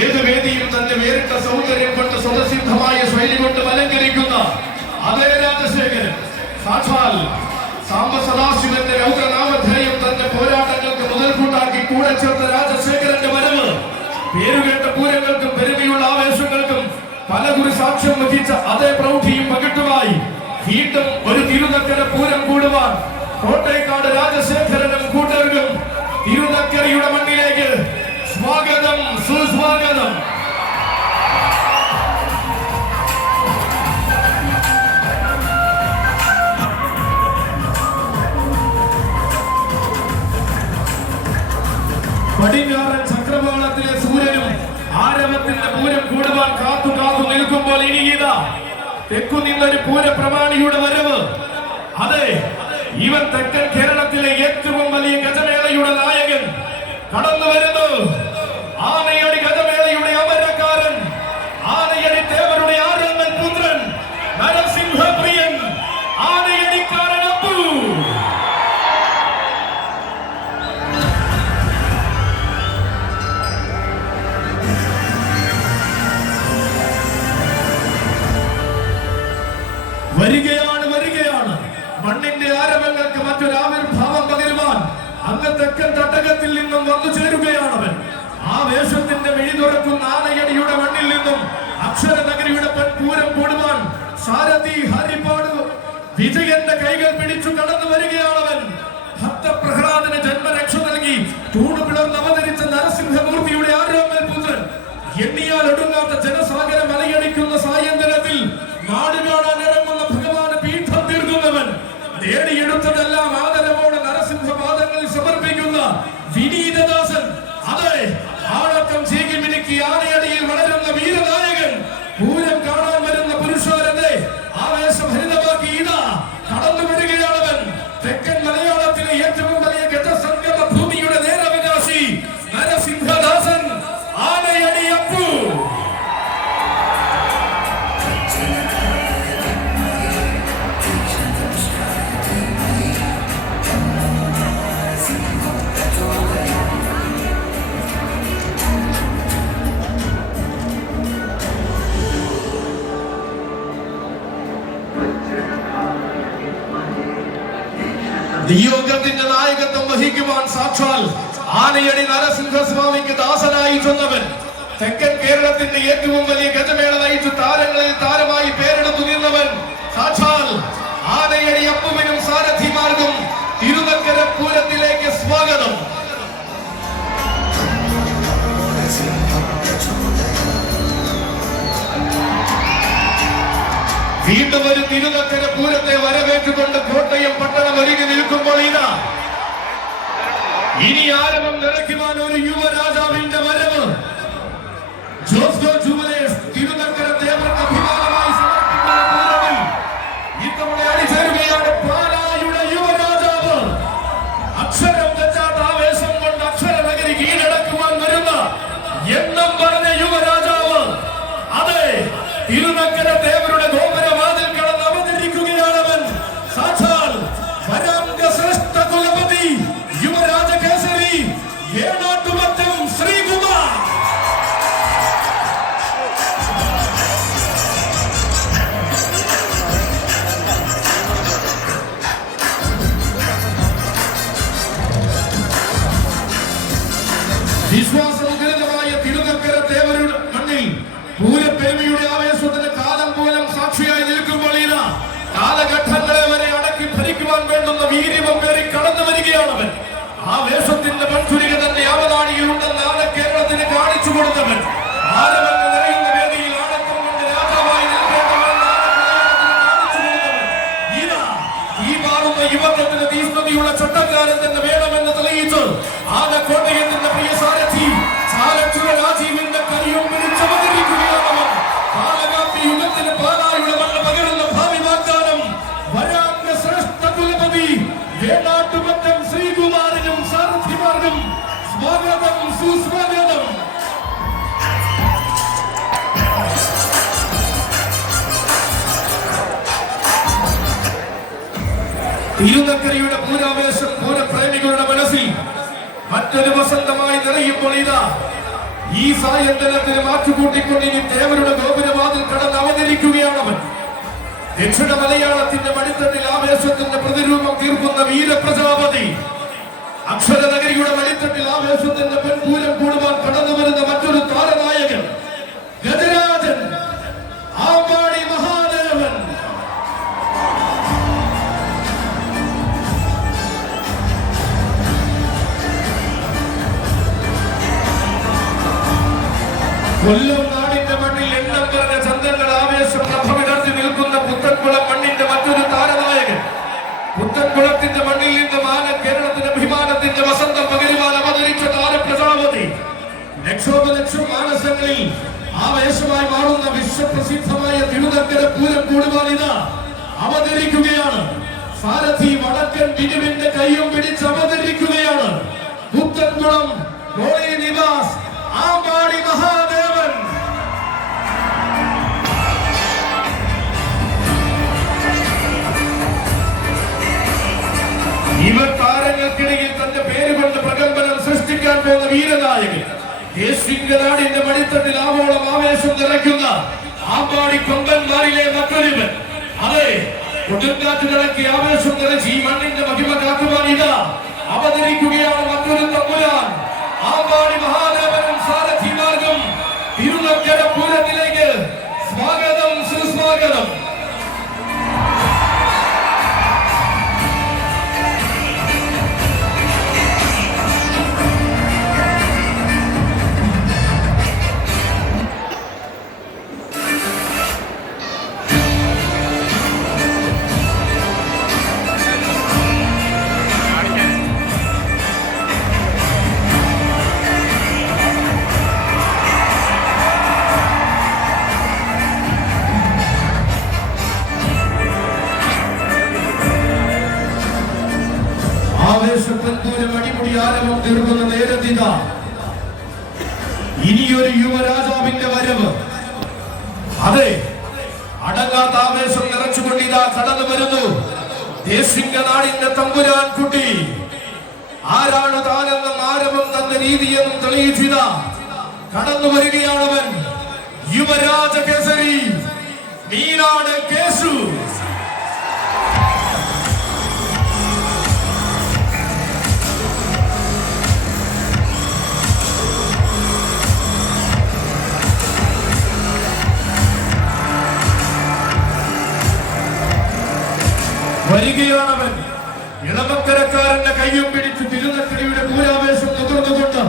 ഏത് വേദിയും തന്റെ വേറിട്ട സൗന്ദര്യം കൊണ്ട് സ്വതസിദ്ധമായ ശൈലി കൊണ്ട് അലങ്കരിക്കുന്ന അതേ രാജശേഖരൻ. സാക്ഷാൽ സാംബ സദാശിവന്റെ രൗദ്രനാമധേയം തന്റെ പോരാട്ടങ്ങൾക്ക് മുതൽക്കൂട്ടാക്കി കൂടെ ചേർത്ത രാജശേഖരന്റെ വരവ് പേരുകേട്ട പൂരങ്ങൾക്കും പെരുമയുള്ള ആവേശങ്ങൾക്കും പലകുറി സാക്ഷ്യം വഹിച്ച അതേ പ്രൗഢിയും പകിട്ടുമായി വീണ്ടും ഒരു തിരുനക്കര പൂരം കൂടുവാൻ കോട്ടേക്കാട് രാജശേഖരനും കൂട്ടർക്കും തിരുനക്കരയുടെ മണ്ണിലേക്ക് സ്വാഗതം, സുസ്വാഗതം. പടിഞ്ഞാറൻ ചക്രവാളത്തിലെ സൂര്യനും ആരവത്തിന്റെ പൂരം കൂടുവാൻ കാത്തു നിൽക്കുമ്പോൾ ഇനിയിതാ തെക്കു നിന്നൊരു പൂരപ്രമാണിയുടെ വരവ്. അതെ, ഇവൻ തെക്കൻ കേരളത്തിലെ ഏറ്റവും വലിയ ഗജമേളയുടെ നായകൻ കടന്നു വരുന്നു. ആനയടി ഗജമേളയുടെ അമരക്കാരൻ, ആനയടി ദേവരുടെ ആരമ്മൻ പുത്രൻ, നരസിംഹപ്രിയൻ, ആനയടിക്കാരൻ അപ്പു. വരികയാണ് മണ്ണിന്റെ ആരവങ്ങൾക്ക് മറ്റൊരു ആവിർഭാവം പകരുവാൻ അങ്ങ് തെക്കൻ തട്ടകത്തിൽ നിന്നും വന്നു ചേരുകയാണവൻ. ആ വേഷത്തിന്റെ മെഴി തുറക്കുന്ന ആനയടിയുടെ മണ്ണിൽ നിന്നും അക്ഷരനഗരിയുടെ പൂരം കൂടുവാൻ സാരഥി ഹരിപ്പാട് വിജയന്റെ കൈകൾ പിടിച്ചു കടന്നു വരികയാണവൻ. ഭക്തപ്രഹ്ലാദന് ജന്മരക്ഷ നൽകി തൂണ് പിളർന്ന് അവതരിച്ച നരസിംഹമൂർത്തിയുടെ ആരോമൽ പുത്രൻ. എണ്ണിയാൽ ഒടുങ്ങാത്ത ജനസാഗര മലയടിക്കുന്ന സായന്തനത്തിൽ നാട് കാണാൻ ഇറങ്ങുന്ന ഭഗവാന് പീഠം തീർക്കുന്നവൻ. നേടിയെടുത്തതെല്ലാം ആദരവോടെ നരസിംഹപാദങ്ങളിൽ സമർപ്പിക്കുന്ന വിനീതദാസൻ. അതെ, ആനയടി നരസിംഹസ്വാമിക്ക് ദാസനായി ചെന്നവൻ, തെക്കൻ കേരളത്തിന്റെ ഏറ്റവും വലിയ ഗജമേള നയിച്ചു താരങ്ങളിൽ താരമായി പേരെടുത്തു നിന്നവൻ, സാക്ഷാൽ ആനയടി അപ്പുവിനും സാരഥിമാർക്കും തിരുനക്കര പൂരത്തിലേക്ക് സ്വാഗതം. വീണ്ടും ഒരു തിരുനക്കര പൂരത്തെ വരവേറ്റുകൊണ്ട് കോട്ടയം പട്ടണം ഒരുങ്ങി നിൽക്കുമ്പോൾ ഇനി ആരവം നിറയ്ക്കുവാൻ ഒരു യുവരാജാവിന്റെ വരവ്. ജോസ്കോ ജുവലേഴ്സ് തിരുനക്കര ദേവർക്ക് അഭിമാനമായി സമർപ്പിക്കുന്ന പൂരത്തിൽ ഇത്തവണ അണിചേരുകയാണ് പാലായുടെ യുവരാജാവ്. അക്ഷരം തെറ്റാത്ത ആവേശം കൊണ്ട് അക്ഷര നഗരി കീഴടക്കുവാൻ വരുന്ന എണ്ണം പറഞ്ഞ യുവരാജാവ്. അതെ, തിരുനക്കര ദേവരുടെ ഗോപുരവാതിൽ കടന്ന് അവതരിക്കുകയാണവൻ. സാക്ഷാൽ വരാംഗ ശ്രേഷ്ഠ കുലപതി യുവരാജ കേസരി ഏണാട്ടുമറ്റം ശ്രീകുമാർ. വിശ്വാസമുഖരിതമായ തിരുനക്കര ദേവരുടെ മണ്ണിൽ പൂരപ്പെരുമയുടെ ആവേശത്തിന് കാലം പോലും സാക്ഷിയായി നിൽക്കുമ്പോൾ കാലഘട്ടങ്ങളെ വരെ അടക്കി ഭരിക്കുവാൻ വേണ്ടുന്ന വീര്യവും പേറി കടന്നു വരികയാണവൻ. ആവേശത്തിന്റെ മൺസുരിക തന്നെ അവതാണിയിൽ ഉണ്ടെന്ന് ആന കേരളത്തിന് കാണിച്ചു കൊടുത്തവൻ. ആരവെന്ന് നിറയുന്ന വേദിയിൽ ആടക്കം കൊണ്ട് രാജാവായി നിൽക്കേണ്ടവൻ കാണിച്ചു കൊടുത്തവൻ. ഈ മാറുന്ന യുവത്വത്തിന് തീഷ്ണതയുള്ള ചട്ടക്കാരൻ തന്നെ വേണമെന്ന് തെളിയിച്ച് ആനക്കോട്ടയത്തിന്റെ പ്രിയ സാരഥി ചാലച്ചുര രാജീവിന്റെ കൈയും പിടിച്ചവതരിക്കുകയാണവൻ. കാലകാപ്പി യുഗത്തിന് പാലായുടെ മണ്ണ് പകരുന്ന ഭാവി വാഗ്ദാനം വരാംഗ ശ്രേഷ്ഠ കുലപതി വേണാട്ടുമറ്റം ശ്രീകുമാരനും സാരഥിമാർക്കും സ്വാഗതം, സുസ്വാഗതം. തിരുനക്കരയുടെ പൂരാവേശം പൂരപ്രേമികളുടെ മനസ്സിൽ മറ്റൊരു വസന്തമായി നിറയുമ്പോൾ ഈ സായന്തനത്തിന് മാറ്റുകൂട്ടിക്കൊണ്ട് ഇനി ദേവരുടെ ഗോപുരവാതിൽ കടന്ന് അവതരിക്കുകയാണവൻ. ദക്ഷിണ മലയാളത്തിന്റെ മടിത്തട്ടിൽ ആവേശത്തിന്റെ പ്രതിരൂപം തീർക്കുന്ന വീരപ്രജാപതി. അക്ഷരനഗരിയുടെ മടിത്തട്ടിൽ ആവേശത്തിന്റെ പെൺപൂരം കൂടുവാൻ കടന്നു വരുന്ന മറ്റൊരു താരനായകൻ ഗജരാജൻ ആമ്പാടി മഹാദേവൻ. കൊല്ലം നാടിന്റെ മണ്ണിൽ എണ്ണം പറഞ്ഞ ചന്ദ്രങ്ങൾ ആവേശം നഭവിടർത്തി നിൽക്കുന്ന പുത്തൻകുളം മണ്ണിന്റെ മറ്റൊരു താരനായകൻ. പുത്തൻകുളത്തിന്റെ മണ്ണിൽ നിന്നും ആന കേരളത്തിന്റെ അഭിമാനത്തിന്റെ വസന്തം പകരുവാൻ അവതരിച്ച താരപ്രജാപതി. ലക്ഷോപലക്ഷം മാനസങ്ങളിൽ ആവേശമായി മാറുന്ന വിശ്വപ്രസിദ്ധമായ തിരുനക്കര പൂരം കൂടുവാൻ അവതരിക്കുകയാണ്. സാരഥി വടക്കൻ ബിനുവിന്റെ കൈയും പിടിച്ച് അവതരിക്കുകയാണ്. പുത്തൻകുളം ഹോളി നിവാസ് ആമ്പാടി മഹാദേവൻ. ഇവർ താരങ്ങൾക്കിടയിൽ തന്റെ പേരുകൊണ്ട് പ്രകമ്പനം സൃഷ്ടിക്കാൻ പോകുന്ന വീരനായകൻ. ദേശിംഗനാടിന്റെ മടിത്തട്ടിൽ ആവോളം ആവേശം നിറയ്ക്കുന്ന ആമ്പാടി കൊമ്പന്മാരിലെ മറ്റൊരുവൻ. അതെ, കൊടുങ്കാറ്റുകളൊക്കെ ആവേശം നിറച്ച് ഈ മണ്ണിന്റെ മഹിമ കാക്കുവാൻ അവതരിക്കുകയാണ് മറ്റൊരു തമ്പുരാൻ. ആമ്പാടി മഹാദേവനും സാരഥിമാർക്കും തിരുനക്കര പൂരത്തിലേക്ക് സ്വാഗതം, സുസ്വാഗതം. അടിമുടിയാരവം തീർക്കുന്ന നേരത്തിത ഇനിയൊരു യുവരാജാവിന്റെ വരവ്. അതെ, അടങ്ങാത്ത ആവേശം നിറച്ചുകൊണ്ട് കടന്നു വരുന്നു ദേശിംഗനാടിന്റെ തമ്പുരാൻ കുട്ടി. ആരാണ് താനെന്നും ആരവം തന്റെ രീതിയെന്നും തെളിയിച്ചിത കടന്നു വരികയാണവൻ. യുവരാജ കേസരി മീനാട് കേശു. വരികയാണവൻ. ഇളമക്കരക്കാരന്റെ കയ്യും പിടിച്ച് തിരുനക്കരയുടെ പൂരാവേശം നുകർന്നുകൊണ്ട്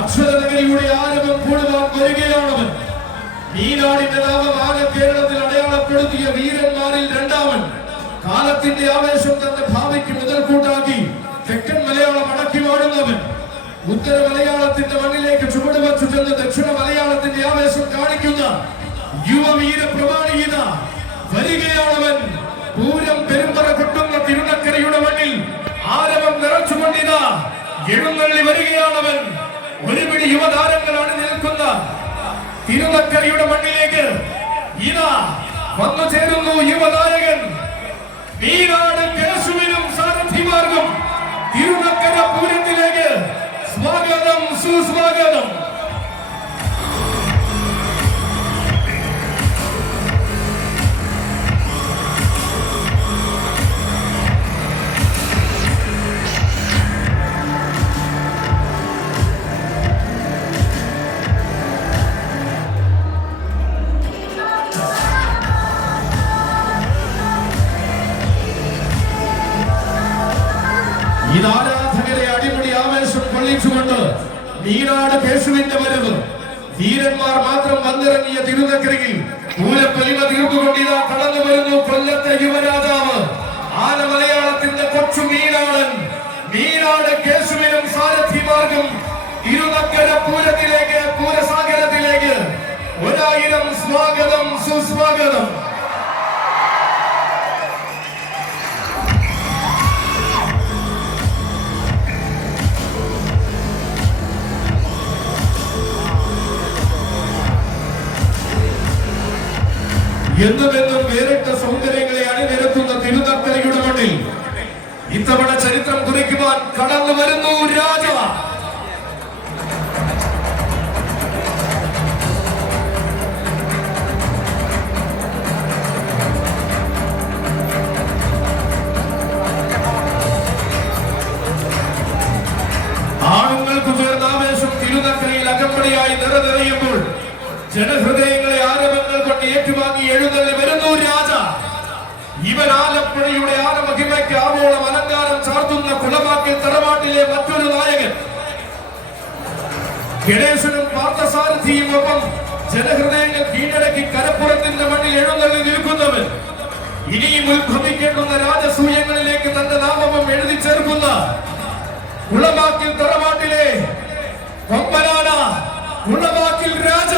അക്ഷരനഗരിയുടെ ആരവം കൂടുവാൻ വരികയാണവൻ. നീനാടിന്റെ നാമം ആകെ കേരളത്തിൽ അടയാളപ്പെടുത്തിയ വീരന്മാരിൽ രണ്ടാമൻ. കാലത്തിന്റെ ആവേശം തന്റെ ഭാവിക്ക് മുതൽക്കൂട്ടാക്കി തെക്കൻ മലയാളം അടക്കി വാഴുന്നവൻ. ഉത്തര മലയാളത്തിന്റെ മണ്ണിലേക്ക് ചുവടുവച്ചു ചെന്ന് ദക്ഷിണ മലയാളത്തിന്റെ ആവേശം കാണിക്കുന്ന യുവവീര പ്രമാണിത വരികയാണവൻ. പൂരം പെരുമ്പറ കൊട്ടുന്ന തിരുനക്കരയുടെ മണ്ണിൽ ആരവം നിറച്ചുകൊണ്ടിതാ എഴുന്നള്ളി വരികയാണവൻ. ഒരുപിടി യുവതാരങ്ങളാണ് നിൽക്കുന്ന തിരുനക്കരയുടെ മണ്ണിലേക്ക് ഇതാ വന്നു ചേരുന്നു യുവനായകൻ. നീനാട് കേശുവിനും സാരഥിമാർക്കും തിരുനക്കര പൂരത്തിലേക്ക് സ്വാഗതം, സുസ്വാഗതം. ആരാധകരെ അടിപൊളി ആവേശം കൊള്ളിച്ചുകൊണ്ട് നീനാട് കേശുവിന്റെ വരവ്. വീരന്മാർ മാത്രം വന്നിറങ്ങിയ തിരുനക്കരയിൽ പൂരപ്പൊലിമ തീർത്തുകൊണ്ട് ഇതാ കടന്നു വരുന്നു കൊല്ലത്തെ യുവരാജാവ്, ആന മലയാളത്തിന്റെ കൊച്ചു മീനാടൻ. നീനാട് കേശുവിനും സാരഥിമാർക്കും തിരുനക്കര പൂരത്തിലേക്ക്, പൂരസാഗരത്തിലേക്ക് 1000 സ്വാഗതം, സുസ്വാഗതം. എന്നുമെന്നും വേറിട്ട സൗന്ദര്യങ്ങളെ അണിനിരത്തുന്ന തിരുനക്കരയുടെ മണ്ണിൽ ഇത്തവണ ചരിത്രം കുറിക്കുവാൻ കടന്നു വരുന്നു രാജ. ആണുങ്ങൾക്ക് ചേർന്ന ആവേശം തിരുനക്കരയിൽ അകമ്പടിയായി നിറനിറയുമ്പോൾ ജനഹൃദയങ്ങളെ ആരവങ്ങൾ കൊണ്ട് ഏറ്റുവാങ്ങി എഴുന്നള്ളി വരുന്നു രാജ. ഇവൻ ആലപ്പുഴയുടെ ആനമഹിമയ്ക്ക് ആവോളം അലങ്കാരം ചാർത്തുന്ന കുളമാക്കിൽ തറവാട്ടിലെ മറ്റൊരു നായകൻ. ഗണേശനും പാർത്ഥസാരഥിയും ഒപ്പം ജനഹൃദയങ്ങൾ കീഴടക്കി കരപ്പുറത്തിന്റെ മണ്ണിൽ എഴുന്നള്ളി നിൽക്കുന്നവൻ. ഇനിയും ഉത്ഭവിക്കേണ്ടുന്ന രാജസൂയങ്ങളിലേക്ക് തന്റെ നാമവും എഴുതി ചേർക്കുന്ന കുളമാക്കിൽ തറവാട്ടിലെ കൊമ്പനാന കുളമാക്കിൽ രാജ.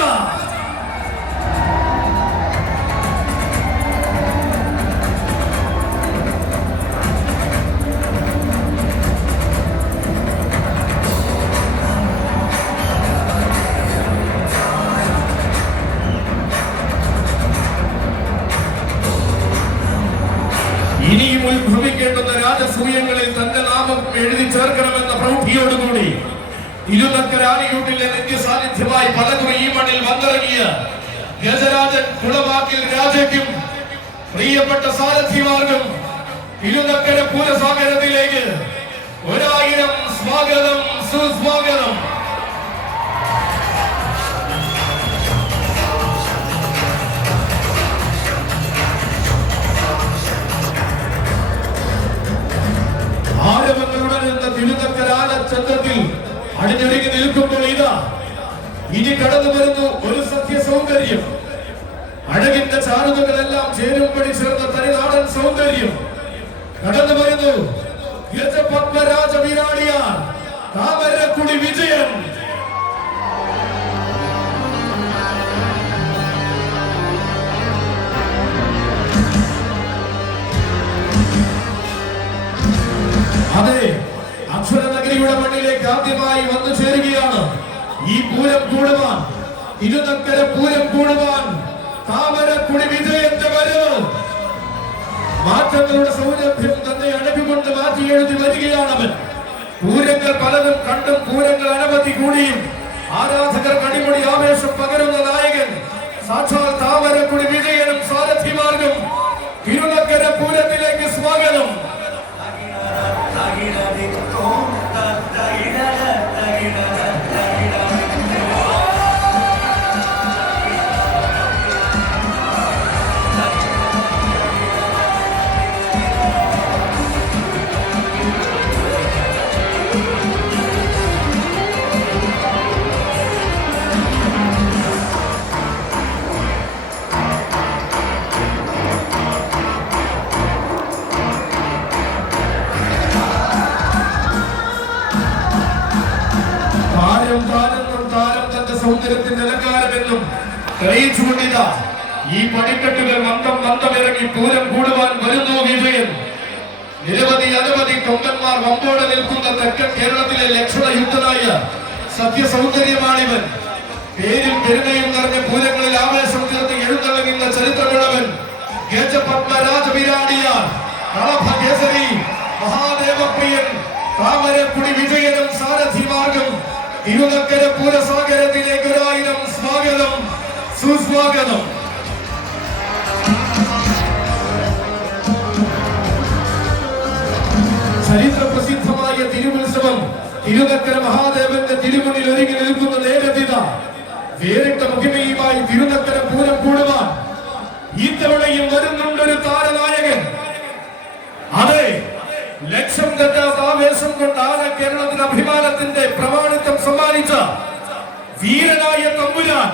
ഇനിയും ഉത്ഭവിക്കേണ്ടുന്ന രാജസൂയങ്ങളിൽ തന്റെ നാമം എഴുതി ചേർക്കണമെന്ന പ്രൗഢിയോടുകൂടി തിരുനക്കര ആനയൂട്ടിലെ നിത്യ സാന്നിധ്യമായി പലകുറി ഈ മണ്ണിൽ വന്നിറങ്ങിയ ഗജരാജൻ കുളമാക്കിൽ രാജയ്ക്കും പ്രിയപ്പെട്ട സാരഥിമാർക്കും തിരുനക്കര പൂരസാഗരത്തിലേക്ക് 1000 സ്വാഗതം, സുസ്വാഗതം. ആരവങ്ങളുടനെന്ന തിരുനക്കര ആനച്ചന്തത്തിൽ അണിഞ്ഞൊരുങ്ങി നിൽക്കുമ്പോൾ ഇതാ ഇനി കടന്നു വരുന്നു ഒരു സത്യ സൗന്ദര്യം. അഴകിന്റെ ചാരുതകളെല്ലാം ചേരുംപടി ചേർന്ന തനിനാടൻ സൗന്ദര്യം കടന്നു വരുന്നു. ഗജപത്മരാജ വിരാടിയാൻ താമരക്കുടി വിജയൻ. അതെ, അക്ഷരനഗരിയുടെ മണ്ണിലേക്ക് ആദ്യമായി വന്നു ചേരുകയാണ്. ഈ പൂരം കൂടുവാൻ, തിരുനക്കര പൂരം കൂടുവാൻ താമരക്കുടി വിജയന്റെ വരവ്. മാറ്റങ്ങളുടെ സൗരഭ്യം തന്നെ അണുകൊണ്ട് മാറ്റി എഴുതി വരികയാണവൻ. പൂരങ്ങൾ പലതും കണ്ടും പൂരങ്ങൾ അനവധി കൂടിയും ആരാധകർ അടിമുടി ആവേശം പകരുന്ന നായകൻ സാക്ഷാൽ താമരക്കുടി വിജയനും സാരഥിമാർക്കും തിരുനക്കര പൂരത്തിലേക്ക് സ്വാഗതം. താരം താനെന്നും താരം തന്റെ സൗന്ദര്യത്തിന്റെ അലങ്കാരമെന്നും തെളിയിച്ചുകൊണ്ടില്ല. ഈ പടിക്കെട്ടുകൾ മന്ദം മന്ദം ഇറങ്ങി പൂരം കൂടുവാൻ വരുന്നു വിജയൻ. നിരവധി കൊമ്പന്മാർ വമ്പോടെ നിൽക്കുന്ന തെക്കൻ കേരളത്തിലെ ലക്ഷണയുക്തനായ സത്യസൗന്ദര്യമാണിവൻ. പേരിൽ പെരുമയും നിറഞ്ഞ പൂരങ്ങളിൽ ആവേശം തീർത്ത് എഴുന്നള്ളുന്ന ചരിത്രമുള്ളവൻ. ഗജപത്മരാജവിരാടിയാർ കളഭകേസരി മഹാദേവപ്രിയൻ താമരക്കുടി വിജയനും സാരഥി മാർഗം തിരുനക്കര പൂരസാഗരത്തിലേക്ക് 1000 സ്വാഗതം, സുസ്വാഗതം. ചരിത്ര പ്രസിദ്ധമായ തിരുവുത്സവം തിരുനക്കര മഹാദേവന്റെ തിരുമുന്നിൽ ഒരുങ്ങി നിൽക്കുന്ന നേരത്തിത വേറിട്ട മഹിമയുമായി തിരുനക്കര പൂരം കൂടുവാൻ ഇത്തവണയും വരുന്നുണ്ടൊരു താരനായകൻ. അതെ, ലക്ഷം തെറ്റാത്ത ആവേശം കൊണ്ട് കേരളത്തിന് അഭിമാനത്തിന്റെ പ്രമാണിത്വം സമ്മാനിച്ച വീരനായ തമ്പുരാൻ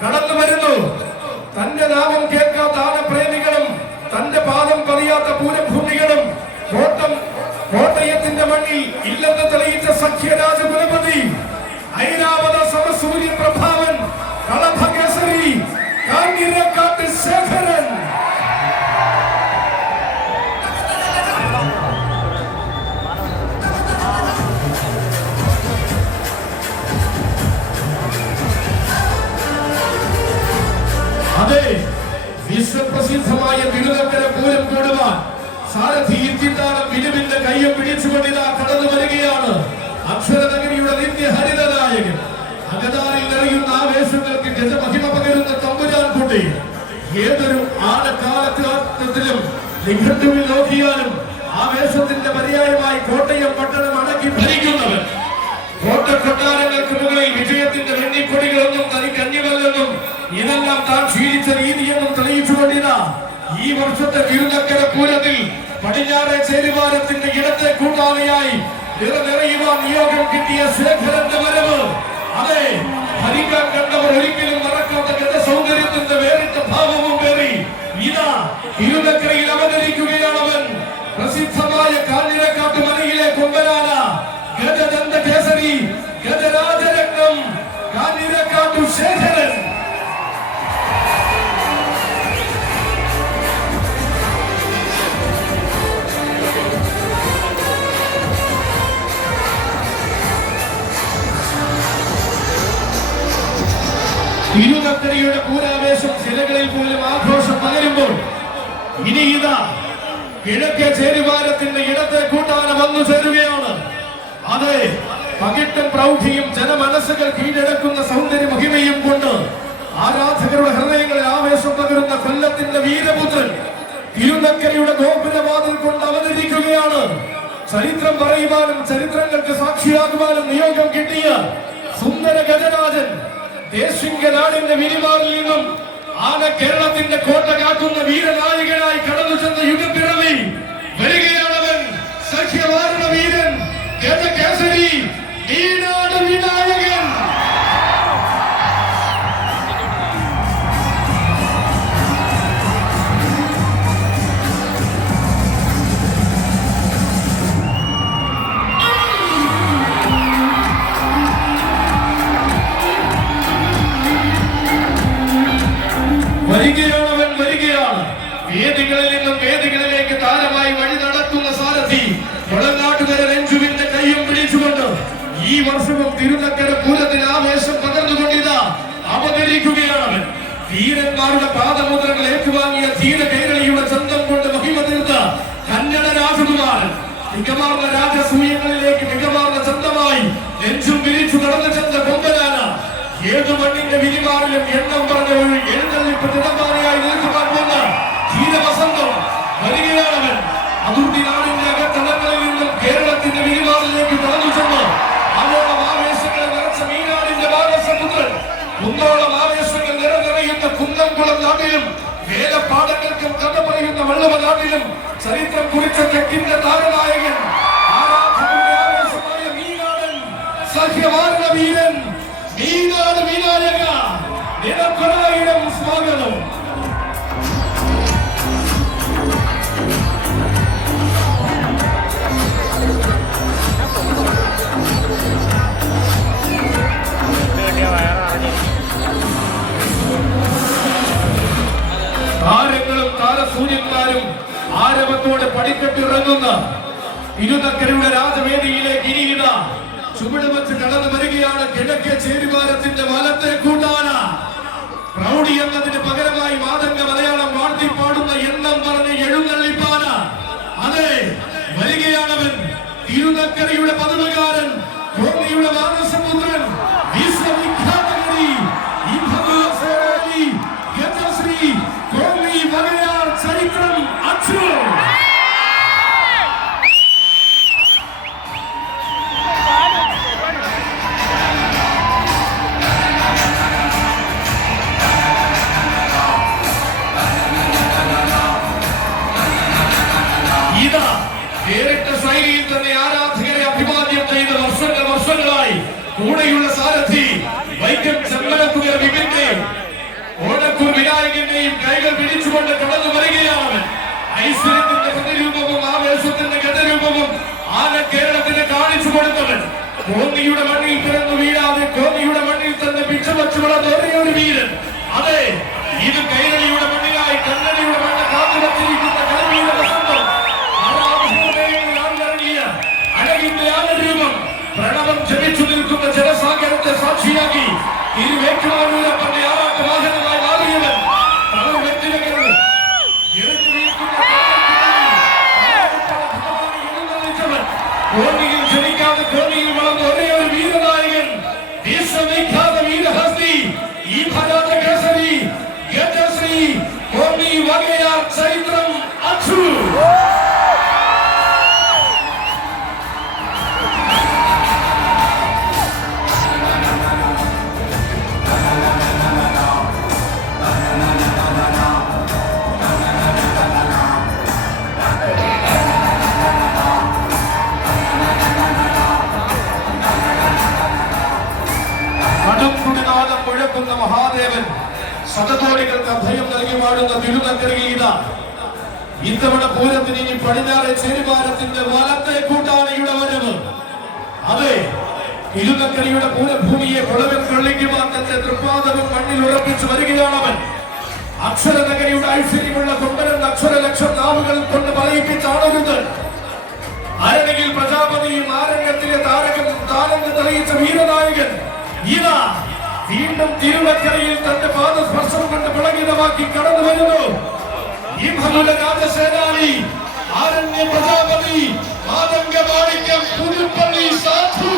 കടന്നു വരുന്നു. തന്റെ നാമം കേൾക്കാത്ത ആനപ്രേമികളും തന്റെ പാദം പറിയാത്ത പൂരഭൂമികളും കോട്ടയത്തിന്റെ മണ്ണിൽ ഇല്ലെന്ന് തെളിയിച്ച സഖ്യരാജകുലപതി ഐരാവത സമസൂര്യ പ്രഭാവൻ കളഭകേസരി കാഞ്ഞിരക്കാട്ട് ശേഖരൻ. അതെ, വിശ്വപ്രസിദ്ധമായ തിരുനക്കര പൂരം കൂടുവാൻ സാരഥി ഇത്തിത്താനം വിലുവിന്റെ കയ്യം പിടിച്ചുകൊണ്ടിതാ കടന്നു വരികയാണ്. അക്ഷരനഗരിയുടെ നിത്യഹരിതനായകൻ. അകതാരിൽ നിറയുന്ന ആവേശങ്ങൾക്ക് ഗജമഹിമ പകരുന്ന തമ്പുരാൻ കുട്ടി. ഏതൊരു ആനക്കാലത്തിലും നിഘണ്ടുവിൽ നോക്കിയാലും ആവേശത്തിന്റെ പര്യായമായി കോട്ടയം പട്ടണം അടക്കി ഭരിക്കുന്നവൻ. കോട്ടക്കൊട്ടാരങ്ങൾക്ക് മുകളിൽ വിജയത്തിന്റെ വെണ്ണിക്കൊടികളൊന്നും തനിക്കഞ്ഞുമല്ലെന്നും ഇതെല്ലാം താൻ ശീലിച്ച രീതിയെന്നും തെളിയിച്ചുകൊണ്ടിതാ ഈ വർഷത്തെ തിരുനക്കര പൂരത്തിൽ പടിഞ്ഞാറെ ചേരുവാരത്തിന്റെ ഇടത്തെ കൂട്ടാളിയായി നിറയുവാൻ നിയോഗം കിട്ടിയ ശേഖരന്റെ വരവ്. അതെ, ഭരിക്കാൻ കണ്ടവർ ഒരിക്കലും മറക്കാത്ത ഗജസൗന്ദര്യത്തിന്റെ വേറിട്ട ഭാവവും പേറി ഇതാ തിരുനക്കരയിൽ അവതരിക്കുകയാണവൻ. പ്രസിദ്ധമായ കാഞ്ഞിരക്കാട്ട് മനയിലെ കൊമ്പനാന ഗജദന്ത കേസരി ഗജരാജരത്നം കാഞ്ഞിരക്കാട്ടു ശേഖരൻ. തിരുനക്കരയുടെ പൂരാവേശം ചിലകളിൽ പോലും ആഘോഷം പകരുമ്പോൾ ഇനി ഇതാ കിഴക്കേ ചേരുവാരത്തിന്റെ ഇടത്തെ കൂട്ടാന വന്നു ചേരുകയാണ്. അതെ, പകിട്ടും പ്രൗഢിയും ജനമനസ്സുകൾ കീഴടക്കുന്ന സൗന്ദര്യ മഹിമയും കൊണ്ട് ആരാധകരുടെ ഹൃദയങ്ങളിൽ ആവേശം പകരുന്ന കൊല്ലത്തിന്റെ വീരപുത്രൻ തിരുനക്കരയുടെ ഗോപുരവാതിൽ കൊണ്ട് അവതരിക്കുകയാണ്. ചരിത്രം പറയുവാനും ചരിത്രങ്ങൾക്ക് സാക്ഷിയാകുവാനും നിയോഗം കിട്ടിയ സുന്ദര ഗജരാജൻ ദേശിംഗനാടിന്റെ വിരിമാറിൽ നിന്നും കേരളത്തിന്റെ കോട്ട കാക്കുന്ന വീരനായകനായി കടന്നു ചെന്ന യുഗപ്പിറവി വരികയാണവൻ. സഖ്യവാരണ വീരൻ ഗജകേസരി ഈനാട് വിനായകൻ. വരികയാണ്. വേദികളിൽ നിന്നും വേദികളിലേക്ക് താരമായി വഴി നടത്തുന്ന സാരഥി കൊളനാട്ടുകര രഞ്ജുവിന്റെ കയ്യും പിടിച്ചുകൊണ്ട് ഈ വർഷവും തിരുനക്കര പൂരത്തിന് ആവേശം പകർന്നുകൊണ്ടിതാ അവതരിക്കുകയാണ്. വീരന്മാരുടെ പാദമുദ്രകൾ ഏറ്റുവാങ്ങിയ ധീര കേരളിയുടെ ചന്തം കൊണ്ട് മഹിമ തീർത്ത കന്നഡ രാജകുമാരൻ മികമാർന്ന രാജസൂയങ്ങളിലേക്ക് മികമാർന്ന ചന്തമായി നെഞ്ചും വിരിച്ചു കടന്നു ചെന്ന കൊമ്പനാന ഏതു മണ്ണിന്റെ വിരിമാറിലും എണ്ണം പറഞ്ഞ ഒരു എഴുന്നള്ളിപ്പ് തിടമ്പാനയായി നിൽക്കുവാൻ പോകുന്ന ധീരവസന്തം വരികയാണവൻ. അതിർത്തി നാടിന്റെ അകത്തളങ്ങളിൽ നിന്നും കേരളത്തിന്റെ വിരിമാറിലേക്ക് കടന്നു ചെന്ന് ആവോളം ആവേശങ്ങളെ നിറച്ച മീനാടിന്റെ വാരസപുത്രൻ കുന്നോളം ആവേശങ്ങൾ നിറയുന്ന കുന്നംകുളം നാട്ടിലും വേലപ്പാടങ്ങൾക്കും കഥ പറയുന്ന വള്ളുവ നാട്ടിലും ചരിത്രം കുറിച്ച തെക്കിന്റെ താരനായകൻ ആരാധകരുടെ ആവേശമായ മീനാടൻ സഖ്യവാരണ വീരൻ ഈനാട് വിനായക നിനക്കൊരായിരം സ്വാഗതം. തിരുനക്കരയുടെ രാജവേദിയിലേക്ക് ഇനിയിത ചുവട് വെച്ച് കടന്നു വരികയാണ് കിഴക്കേ ചേരിവാരത്തിന്റെ വലത്തെ കൂട്ടാന. പ്രൗഢി എന്നതിന് പകരമായി മാതംഗ മലയാളം വാഴ്ത്തിപ്പാടുന്ന എണ്ണം പറഞ്ഞ് എഴുന്നള്ളിപ്പാന. അതെ, വരികയാണവൻ, തിരുനക്കരയുടെ പതിവുകാരൻ, കോന്നിയുടെ മാനസപുത്രൻ, വിശ്വവിഖ്യാത കവി, യശസ്വി കോന്നി വകയാർ ചരിത്രം അച്ചു. നേരിട്ട ശൈലിയിൽ തന്നെ ആരാധകരെ അഭിവാദ്യം ചെയ്ത വർഷങ്ങളായി കൂടെയുള്ള സാരഥി വൈക്കം ചെമ്മനക്കുയർ വിപിന്റെ ഓണക്കൂർ വിനായകന്റെയും കൈകൾ പിടിച്ചുകൊണ്ട് കടന്നു വരികയാണ്. ഐശ്വര്യത്തിന്റെ പ്രതിരൂപവും ആവേശത്തിന്റെ ഗതരൂപവും ആന കേരളത്തിന് കാണിച്ചു കൊടുത്തവൻ. കോന്നിയുടെ മണ്ണിൽ പിറന്നു വീഴാതെ കോന്നിയുടെ മണ്ണിൽ തന്നെ പിച്ചവച്ചു വളർന്ന ഒരേ ഒരു വീരൻ. അതെ, ഇത് കൈരളിയുടെ മണ്ണിലായി കന്നടിയുടെ മണ്ണ് കാത്തുവച്ചിരിക്കുന്ന കളിവീര വസന്തം. അഴകിന്റെ ആനരൂപം പ്രണവം ജപിച്ചു നിൽക്കുന്ന ജനസാഗരത്തെ സാക്ഷിയാക്കി ഇരുവേക്കുവാനൂരപ്പന്റെ ആറാട്ട് വാഹനമായി മാറിയവൻ. കോന്നിയിൽ ജനിക്കാതെ കോന്നിയിൽ വളർന്ന ഒരേ ഒരു വീരനായകൻ, വിശ്വവിഖ്യാത വീരഹസ്തി, ഈ ഭരാത കേസരി യശസ്വി കോന്നി വകയാർ ചരിത്രം അച്ചു. മുഴക്കുന്ന മഹാദേവൻ, ശതകോടികൾക്ക് അഭയം നൽകി വാഴുന്ന തിരുനക്കരയിൽ ഇത്തവണ പൂരത്തിന് ഇനി പടിഞ്ഞാറെ ചേരിവാരത്തിന്റെ വലത്തെ കൂട്ടാനയുടെ വരവ്. അതെ, തിരുനക്കരയുടെ പൂരഭൂമിയെ കുളവിൽ കൊള്ളിക്കുവാൻ തന്റെ തൃപ്പാദവും മണ്ണിൽ ഉറപ്പിച്ചു വരികയാണവൻ. അക്ഷരനഗരിയുടെ ഐശ്വര്യമുള്ള കൊമ്പനെന്ന് അക്ഷരലക്ഷം നാവുകൾ കൊണ്ട് പറയിപ്പിച്ചാണരുത്. അരണിയിൽ പ്രജാപതിയും ആരണ്യത്തിലെ താരകം തെളിയിച്ച വീരനായകൻ ഇതാ വീണ്ടും തിരുനക്കരയിൽ തന്റെ പാദസ്പർശം കൊണ്ട് വിളകിതമാക്കി കടന്നു വരുന്നു. ഈ ഭഗവത രാജസേനാനി, ആരണ്യ പ്രജാപതി, മാതംഗ മാണിക്യം, പുതുപ്പള്ളി സാധു.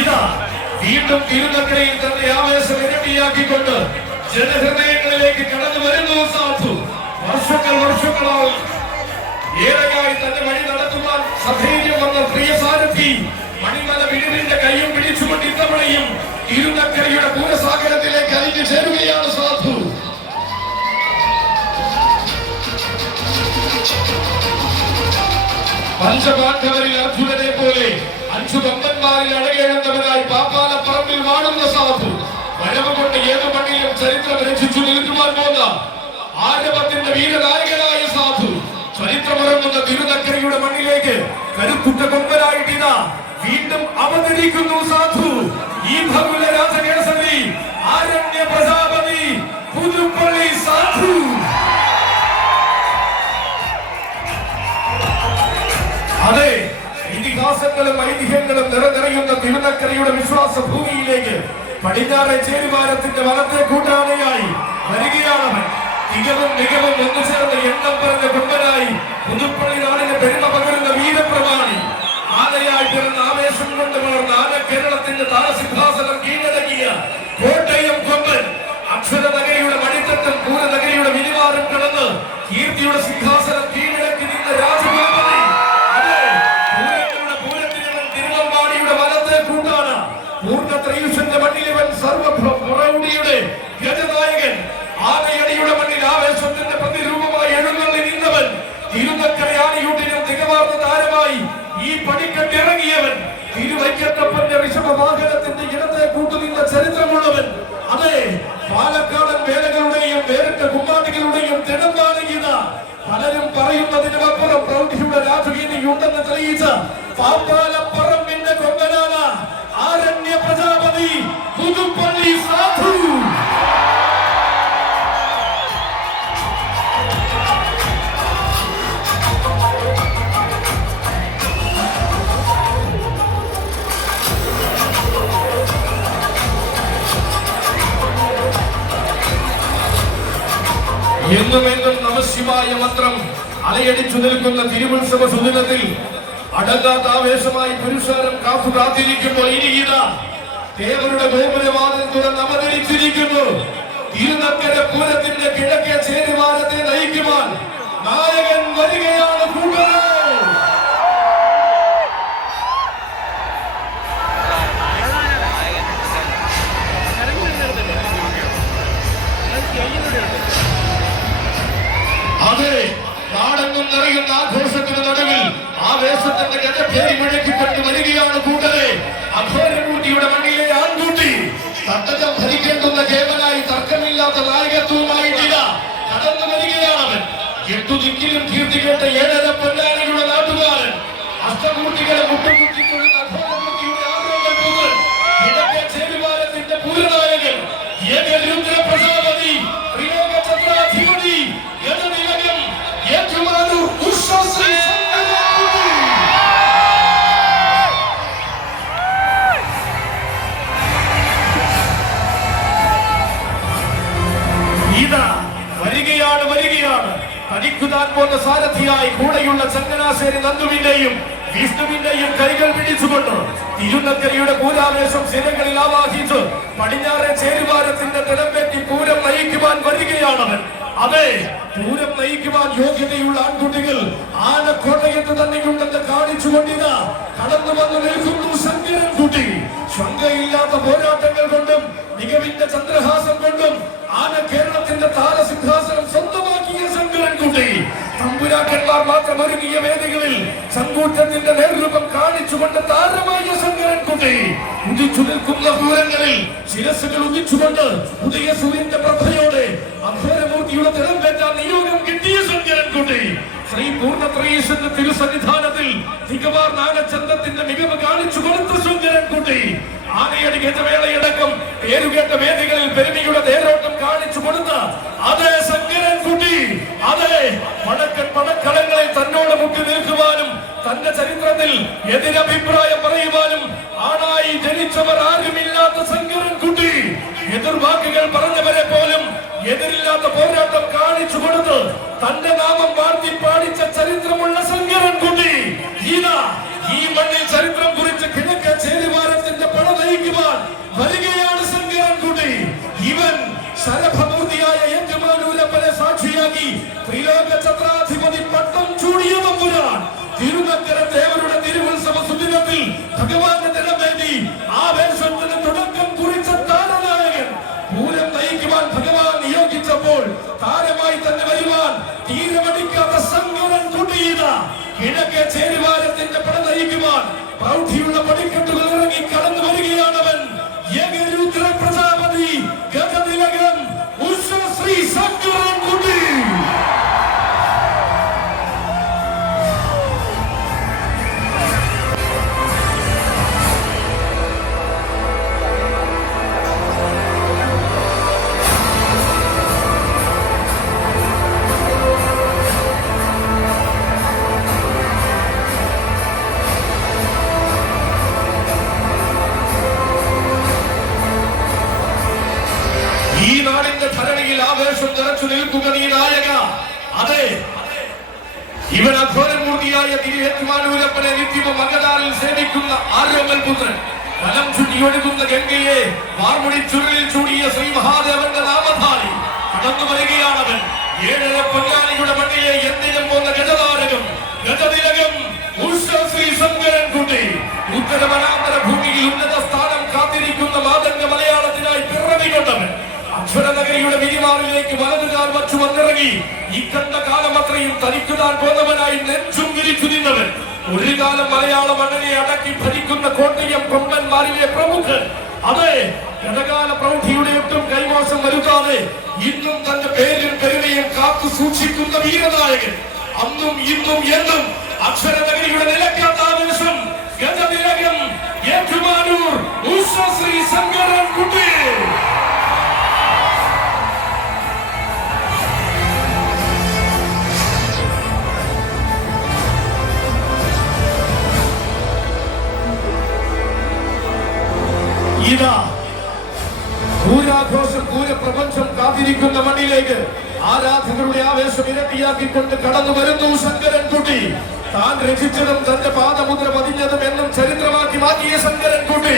ഇതാ വീണ്ടും തിരുനക്കരയിൽ തന്റെ ആവേശം ഇരട്ടിയാക്കിക്കൊണ്ട് ജനഹൃദയങ്ങളിലേക്ക് കടന്നു വരുന്നു സാധു. വർഷങ്ങളായി ഏറെയായി തന്റെ വഴി നടത്തുവാൻ സധൈര്യം വന്ന പ്രിയ സാരഥി മണിമല വിഴുവിന്റെ കൈയും പിടിച്ചുകൊണ്ട് ഇത്തവണയും തിരുനക്കരയുടെ പൂരസാഗരത്തിലേക്ക് അലിഞ്ഞു ചേരുകയാണ് സാധു. പഞ്ചപാണ്ഡവരിൽ അർജുനനെ പോലെ 5 ബമ്പന്മാരിൽ അഴകേഴുന്നവനായി പാപ്പാലപ്പറമ്പിൽ വാടുന്ന സാധു. വരവ് കൊണ്ട് ഏതു മണ്ണിലും ചരിത്രം രചിച്ചു നിൽക്കുവാൻ പോകുന്ന ആരവത്തിന്റെ വീരനായകനായ സാധു ചരിത്രമറങ്ങുന്ന തിരുനക്കരയുടെ മണ്ണിലേക്ക് കരുത്തുറ്റ കൊമ്പനായിട്ടിതാ വീണ്ടും അവതരിക്കുന്നു സാധു. ഈ ഭഗുല രാജകേസരി, ആരണ്യ പ്രജാപതി, പുതുപ്പള്ളി സാധു. അതെ, ഇതിഹാസങ്ങളും ഐതിഹ്യങ്ങളും നിറനിറയുന്ന തിരുനക്കരയുടെ വിശ്വാസ ഭൂമിയിലേക്ക് പടിഞ്ഞാറെ ചേരുവാരത്തിന്റെ വലത്തെ കൂട്ടാനയായി വരികയാണവൻ. തികവും മികവും ഒന്നു ചേർന്ന് എണ്ണം പറഞ്ഞ കൊമ്പനായി പുതുപ്പള്ളി നാടിന് പെരുമ പകരുന്ന വീരപ്രമാണി, ആനയായി പിറന്ന ആവേശം കൊണ്ട് വളർന്ന ആന കേരളത്തിന്റെ താരസിംഹാസനം കീഴടങ്ങിയ കോട്ടയം കൊമ്പൻ, അക്ഷരനഗരിയുടെ മണിത്തട്ടും പൂരനഗരിയുടെ വിരിവാറും കിടന്ന് കീർത്തിയുടെ സിംഹാസനം കീഴടക്കി നിന്ന രാജകുമാരി. പൂർണ്ണത്രയൂഷന്റെ മണ്ണിലിവൻ സർവപ്രൗഢിയുടെ ഗജനായകൻ, ആനയടിയുടെ മണ്ണിൽ ആവേശത്തിന്റെ പ്രതിരൂപമായി എഴുന്നള്ളി നിന്നവൻ, തിരുനക്കരയാണിയൂട്ടിനും തികവാർന്ന താരമായി ഈ പടിക്കെട്ടിറങ്ങിയവൻ, തിരുവൈക്കത്തപ്പന്റെ ഋഷഭവാഹനത്തിന്റെ ഇടത്തെ കൂട്ടുനിന്ന ചരിത്രമുള്ളവൻ. അതെ, പാലക്കാടൻ വേലകളുടെയും വേറിട്ട കുമ്മാട്ടികളുടെയും തിടമ്പാണ് ഗീത. പലരും പറയുന്നതിനുമപ്പുറം പ്രൗഢിയുടെ രാജകീയതയുണ്ടെന്ന് തെളിയിച്ച പാപ്പാലപ്പറമ്പിന്റെ കൊമ്പനാന ആരണ്യ പ്രജാപതി പുതുപ്പള്ളി സാധു. എന്നും നമശിവായ മന്ത്രം അലയടിച്ചു നിൽക്കുന്ന തിരുവുത്സവ സുദിനത്തിൽ അടങ്ങാത്ത ആവേശമായി പുരുഷാരം കാത്തു കാത്തിരിക്കുമ്പോൾ ഇനിയിതാ ദേവരുടെ ഗോപുരവാദം തുറന്ന് അവതരിച്ചിരിക്കുന്നു. തിരുനക്കര പൂരത്തിന്റെ കിഴക്കേ ചേരുവാനത്തെ നയിക്കുവാൻ നായകൻ വരികയാണ്. കൂട്ടരെ അതെ, നാടെങ്ങും നിറയുന്ന ആഘോഷത്തിന് നടുവിൽ ആവേശത്തിന്റെ ഗജഭേരി മുഴക്കിക്കൊണ്ട് വരികയാണ്. കൂട്ടരെ അഘോരമൂർത്തിയുടെ മണ്ണിലെ ആൺകുട്ടി തട്ടകം ഭരിക്കേണ്ടുന്ന കേവലായി തർക്കമില്ലാത്ത നായകത്വവുമായിട്ടില്ല കടന്നു വരികയാണവൻ. എട്ടു ദിക്കിലും കീർത്തി കേട്ട 7.5 പൊന്നാനിയുടെ നാട്ടുകാരൻ, അഷ്ടമൂർത്തികളെ മുട്ടുകുത്തിക്കൊള്ളുന്ന അഘോരമൂർത്തിയുടെ ആഗ്രഹങ്ങൾ പുത്രൻ, കിഴക്കേ ചേരുവാനത്തിന്റെ പൂരനായകൻ, ഏകരുദ്ര പ്രജാപതി, ത്രിലോക ചക്രാധിപതി, ഗജനിലയം ഏറ്റുമാനൂർ ഉഷശ്രീ സംഗമകുട്ടി. ഇതാ വരികയാണ് തനിക്കുതാൻ പോന്ന സാരഥിയായി കൂടെയുള്ള ചങ്ങനാശ്ശേരി നന്ദുവിന്റെയും വിഷ്ണുവിന്റെയും കൈകൾ പിടിച്ചുകൊണ്ട് തിരുനക്കരയുടെ പൂരാവേശം ശിരകളിൽ ആവാഹിച്ച് പടിഞ്ഞാറെ ചേരുവാരത്തിന്റെ തിടമ്പേറ്റി പൂരം നയിക്കുവാൻ വരികയാണവൻ. അതെ, പൂരം നയിക്കുവാൻ യോഗ്യതയുള്ള ആൺകുട്ടികൾ ആനക്കോട്ടയത്ത് തന്നെയുണ്ടെന്ന് കാണിച്ചുകൊണ്ടിതാ കടന്നു വന്നു നിൽക്കുന്നു ശങ്കരൻകുട്ടി. ശങ്കയില്ലാത്ത പോരാട്ടങ്ങൾ കൊണ്ടും മികവിന്റെ ചന്ദ്രഹാസം കൊണ്ടും ആന കേരളത്തിന്റെ താരസിംഹാസനം സ്വന്തമാക്കിയ ശങ്കരൻകുട്ടി തമ്പുരാക്കന്മാർ മാത്രം ഒരുങ്ങിയ വേദികളിൽ ചങ്കൂറ്റത്തിന്റെ നേതൃത്വം കാണിച്ചുകൊണ്ട് താരമായ ശങ്കരൻകുട്ടി ഉദിച്ചു നിൽക്കുന്ന പൂരങ്ങളിൽ ശിരസുകൾ ഉദിച്ചുകൊണ്ട് ഉദയ സൂര്യന്റെ പ്രഭയോടെ അഘോരമൂർത്തിയുടെ തിടമ്പേറ്റാൻ നിയോഗം കിട്ടിയ ശങ്കരൻകുട്ടി ശ്രീ പൂർണ്ണത്രയീശന്റെ തിരുസന്നിധാനത്തിൽ തികവാർ നാനച്ചന്തത്തിന്റെ മികവ് കാണിച്ചു കൊടുത്ത ശങ്കരൻകുട്ടി ആനയടി ഗജവേളയടക്കം പേരുകേട്ട വേദികളിൽ പെരുമയുടെ തേരോട്ടം കാണിച്ചു കൊടുത്ത അതേ ശങ്കരൻകുട്ടി, അതെ വടക്കൻ പടക്കളങ്ങളിൽ തന്നോട് മുട്ടി നിൽക്കുവാനും തന്റെ ചരിത്രത്തിൽ എതിരഭിപ്രായം പറയുവാനും ആണായി ജനിച്ചവർ ആരുമില്ലാത്ത ശങ്കരൻകുട്ടി, എതിർവാക്കുകൾ പറഞ്ഞവരെ പോലും എതിരില്ലാത്ത പോരാട്ടം കാണിച്ചു കൊടുത്ത് തന്റെ നാമം വാഴ്ത്തി പാടിച്ച ചരിത്രമുള്ള ശങ്കരൻകുട്ടി ഇതാ ഈ മണ്ണിൽ ചരിത്രം കുറിച്ച് കിഴക്കേ ചേരുവാരത്തിന്റെ പട നയിക്കുവാൻ വരികയാണ് ശങ്കരൻകുട്ടി. ഇവൻ ശരഭമൂർത്തിയായ ഏറ്റുമാനൂരപ്പനെ സാക്ഷിയാക്കി ത്രിലോക ചക്രാധിപതി പട്ടം ചൂടിയ തമ്പുരാൻ തിരുനക്കര ദേവരുടെ തിരുവുത്സവ സുദിനത്തിൽ ഭഗവാന്റെ തിടമ്പേറ്റി ആവേശത്തിന് തുടക്കം കുറിച്ച താരനായകൻ പൂരം നയിക്കുവാൻ ഭഗവാൻ നിയോഗിച്ചപ്പോൾ താരമായി തന്നെ വരുവാൻ തീരമടിക്കാത്ത ശങ്കരൻകുട്ടി ഇതാ കിഴക്കേ ചേരുവാരത്തിന്റെ പട നയിക്കുവാൻ പ്രൗഢിയുള്ള പടിക്കെട്ടുകൾ ഇറങ്ങി കടന്നു വരികയാണവൻ. ഏകരുദ്ര പ്രജാപതി ഗജനിലയം ഉഷശ്രീ ശങ്കരൻകുട്ടി. ഈ നാടിന്റെ ധരണിയിൽ ആവേശം നിറച്ചു നിൽക്കുക നീ നായക. അതെ, ഇവൻ അഘോരമൂർത്തിയായ തിരുവേറ്റുമാനൂരപ്പനെ നിത്യവും മംഗളാറിൽ സേവിക്കുന്ന ആരോമൽ പുത്രൻ, വലം ചുറ്റിയൊഴുകുന്ന ഗംഗയെ വാർമുടി ചുരുളിൽ ചൂടിയ ശ്രീ മഹാദേവന്റെ നാമധാരി കടന്നു വരികയാണവൻ. 7.5 പൊന്നാനിയുടെ മണ്ണിലെ എന്തിനും പോന്ന ഗജതാരകം ഗജതിലകം ഉഷശ്രീ ശങ്കരൻകുട്ടി. ഉത്തരവനാന്തര ഭൂമിയിൽ ഉന്നത സ്ഥാനം കാത്തിരിക്കുന്ന മാതംഗ മലയാളത്തിനായി പിറവികൊണ്ടവൻ അക്ഷരനഗരിയുടെ വിരിമാറിലേക്ക് വലതുകാൽ വച്ചു വന്നിറങ്ങി ഇക്കണ്ട കാലം അത്രയും തനിക്കുതാൻ പോന്നവനായി നെഞ്ചും വിരിച്ചു നിന്നവൻ. ഒരു കാലം മലയാള മണ്ണിനെ അടക്കി ഭരിക്കുന്ന കോട്ടയം കൊമ്പന്മാരിലെ പ്രമുഖൻ. അതെ, ഗതകാല പ്രൗഢിയുടെ ഒട്ടും കൈമോശം വരുത്താതെ ഇന്നും തന്റെ പേരും പെരുമയും കാത്തു സൂക്ഷിക്കുന്ന വീരനായകൻ. അന്നും ഇന്നും എന്നും അക്ഷരനഗരിയുടെ നിലയ്ക്കാത്ത ആവേശം ഏറ്റുമാനൂർ ഉഷശ്രീ ശങ്കരൻകുട്ടി. ഇതാ പൂരാഘോഷം പൂരപ്രപഞ്ചം കാത്തിരിക്കുന്ന മണ്ണിലേക്ക് ആരാധകരുടെ ആവേശം ഇരട്ടിയാക്കിക്കൊണ്ട് കടന്നു വരുന്നു ശങ്കരൻകുട്ടി. താൻ രചിച്ചതും തന്റെ പാദമുദ്ര പതിഞ്ഞതും എന്നും ചരിത്രമാക്കി മാറ്റിയ ശങ്കരൻകുട്ടി.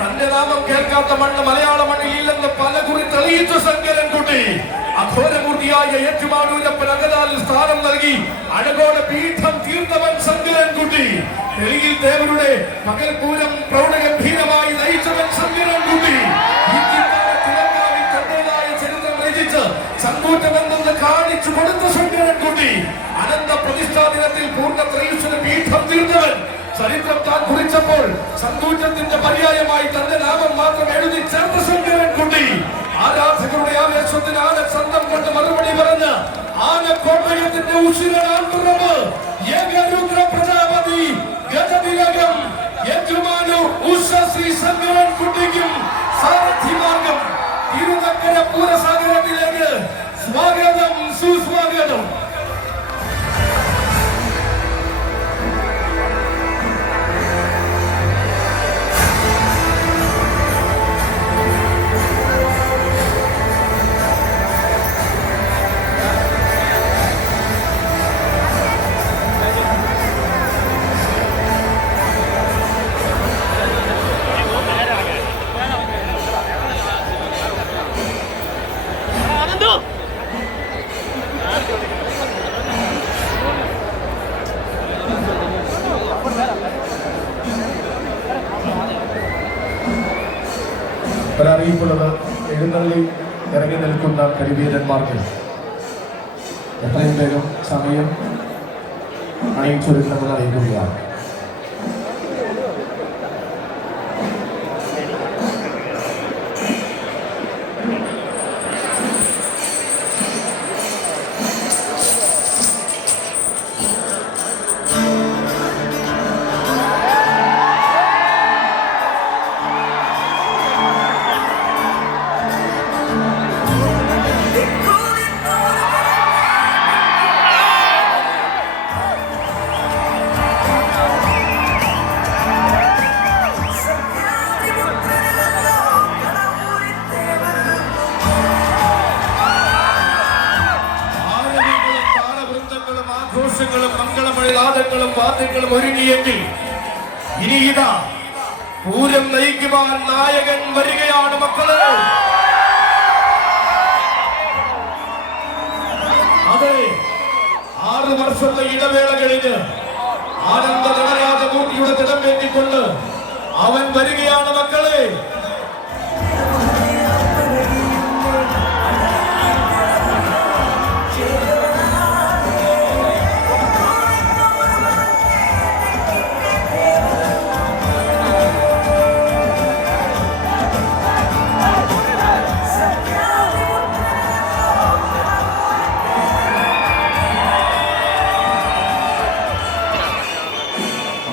തന്റെ നാമം കേൾക്കാത്ത മണ്ണ് മലയാള മണ്ണിൽ ഇല്ലെന്ന് പലകുറി തെളിയിച്ച ശങ്കരൻകുട്ടി. അഘോരമൂർത്തിയായ ഏറ്റുമാനൂരപ്പൻ അകലാലിൽ സ്ഥാനം നൽകി അഴകോടെ പീഠം തീർന്നവൻ ശങ്കരൻകുട്ടി. തെളിയിൽ ദേവരുടെ പകൽപൂരം പ്രൗഢഗംഭീരമായി നയിച്ചവൻ ശങ്കരൻകുട്ടി. തന്റേതായ ചരിത്രം രചിച്ച് സങ്കൂറ്റമെന്ന് കാണിച്ചു കൊടുത്ത ശങ്കരൻകുട്ടി. അനന്ത പ്രതിഷ്ഠാ ദിനത്തിൽ പൂർണ്ണ ത്രയീശന് പീഠം തീർന്നവൻ. ചരിത്രം താൻ കുറിച്ചപ്പോൾ സന്തൂറ്റത്തിന്റെ പര്യായമായി തന്റെ നാമം മാത്രം എഴുതി ചേർത്ത ശങ്കരൻകുട്ടി. ആരാധകരുടെ ആവേശത്തിന് ആന സ്വന്തം കൊണ്ട് മറുപടി പറഞ്ഞ ആനക്കോട്ടയത്തിന്റെ ഉശിരനാൻപുറമ് ഏകരുദ്ര പ്രജാപതി ഗജതിലകം ഏറ്റുമാനൂർ ഉഷശ്രീ ശങ്കരൻകുട്ടിക്കും സാരഥി മാർഗം തിരുനക്കര പൂരസാഗരത്തിലേക്ക് സ്വാഗതം, സുസ്വാഗതം. ഒരറിയിപ്പുള്ളത്, എഴുന്നള്ളി ഇറങ്ങി നിൽക്കുന്ന കരിവീരന്മാർക്ക് എത്രയും വേഗം സമയം അണിയിച്ചൊരുക്കണമെന്ന് അറിയിക്കുകയാണ്. മംഗളമഴലാദങ്ങളും വാദ്യങ്ങളും ഒരുങ്ങിയെങ്കിൽ ഇനി ഇതാ പൂരം നയിക്കുവാൻ നായകൻ വരികയാണ് മക്കളെ. അതെ, 6 വർഷത്തെ ഇടവേള കഴിഞ്ഞ് ആനന്ദ നടരാജമൂർത്തിയുടെ തിടം വേണ്ടിക്കൊണ്ട് അവൻ വരികയാണ് മക്കളെ.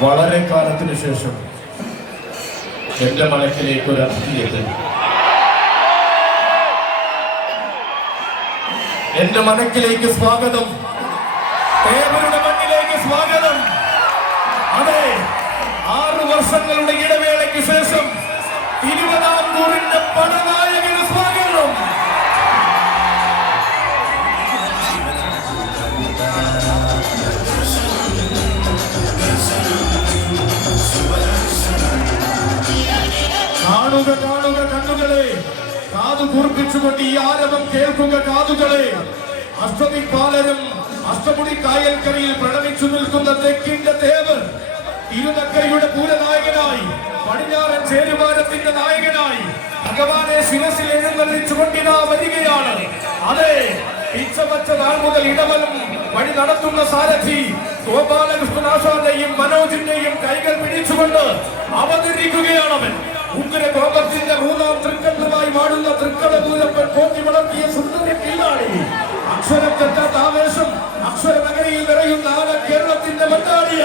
വളരെ കാലത്തിന് ശേഷം എന്റെ മനസ്സിലേക്ക് ഒരു അതിഥിയെത്തി. എന്റെ മനക്കിലേക്ക് സ്വാഗതം, ദേവരുടെ മണ്ണിലേക്ക് സ്വാഗതം. അതെ, 6 വർഷങ്ങളുടെ ഇടവേളയ്ക്ക് ശേഷം തിരുവിതാംകൂറിന്റെ പടനായകന് സ്വാഗതം. കാണുക കാണുക കണ്ണുകളെ, കാതു കൂർപ്പിച്ചുകൊണ്ട് ഈ ആരവം കേൾക്കുക കാതുകളെ. അഷ്ടമിപ്പാലരും അഷ്ടമുടി കായൽക്കരയിൽ പ്രണമിച്ചു നിൽക്കുന്ന തെക്കിന്റെ ദേവർ തിരുനക്കരയുടെ പൂരനായകനായി, പടിഞ്ഞാറൻ ചേരുവാനത്തിന്റെ നായകനായി ഭഗവാനെ ശിരസിൽ എഴുന്നള്ളിച്ചുകൊണ്ടിതാ വരികയാണ്. അതെ, പിച്ചവച്ച നാൾ മുതൽ ഇടവലും വഴി നടത്തുന്ന സാരഥി ഗോപാലകൃഷ്ണനാശാന്റെയും മനോജിന്റെയും കൈകൾ പിടിച്ചുകൊണ്ട് അവതരിക്കുകയാണവൻ. ഉഗ്രകോപത്തിന്റെ 3ാം തൃക്കണ്ണുമായി വാടുന്ന തൃക്കടപൂരപ്പൻ പോറ്റി വളർത്തിയ സുന്ദര കീഴാണി. അക്ഷരം തെറ്റാത്ത ആവേശം അക്ഷരനഗരിയിൽ നിറയുന്ന ആന കേരളത്തിന്റെ മണ്ണാടിയ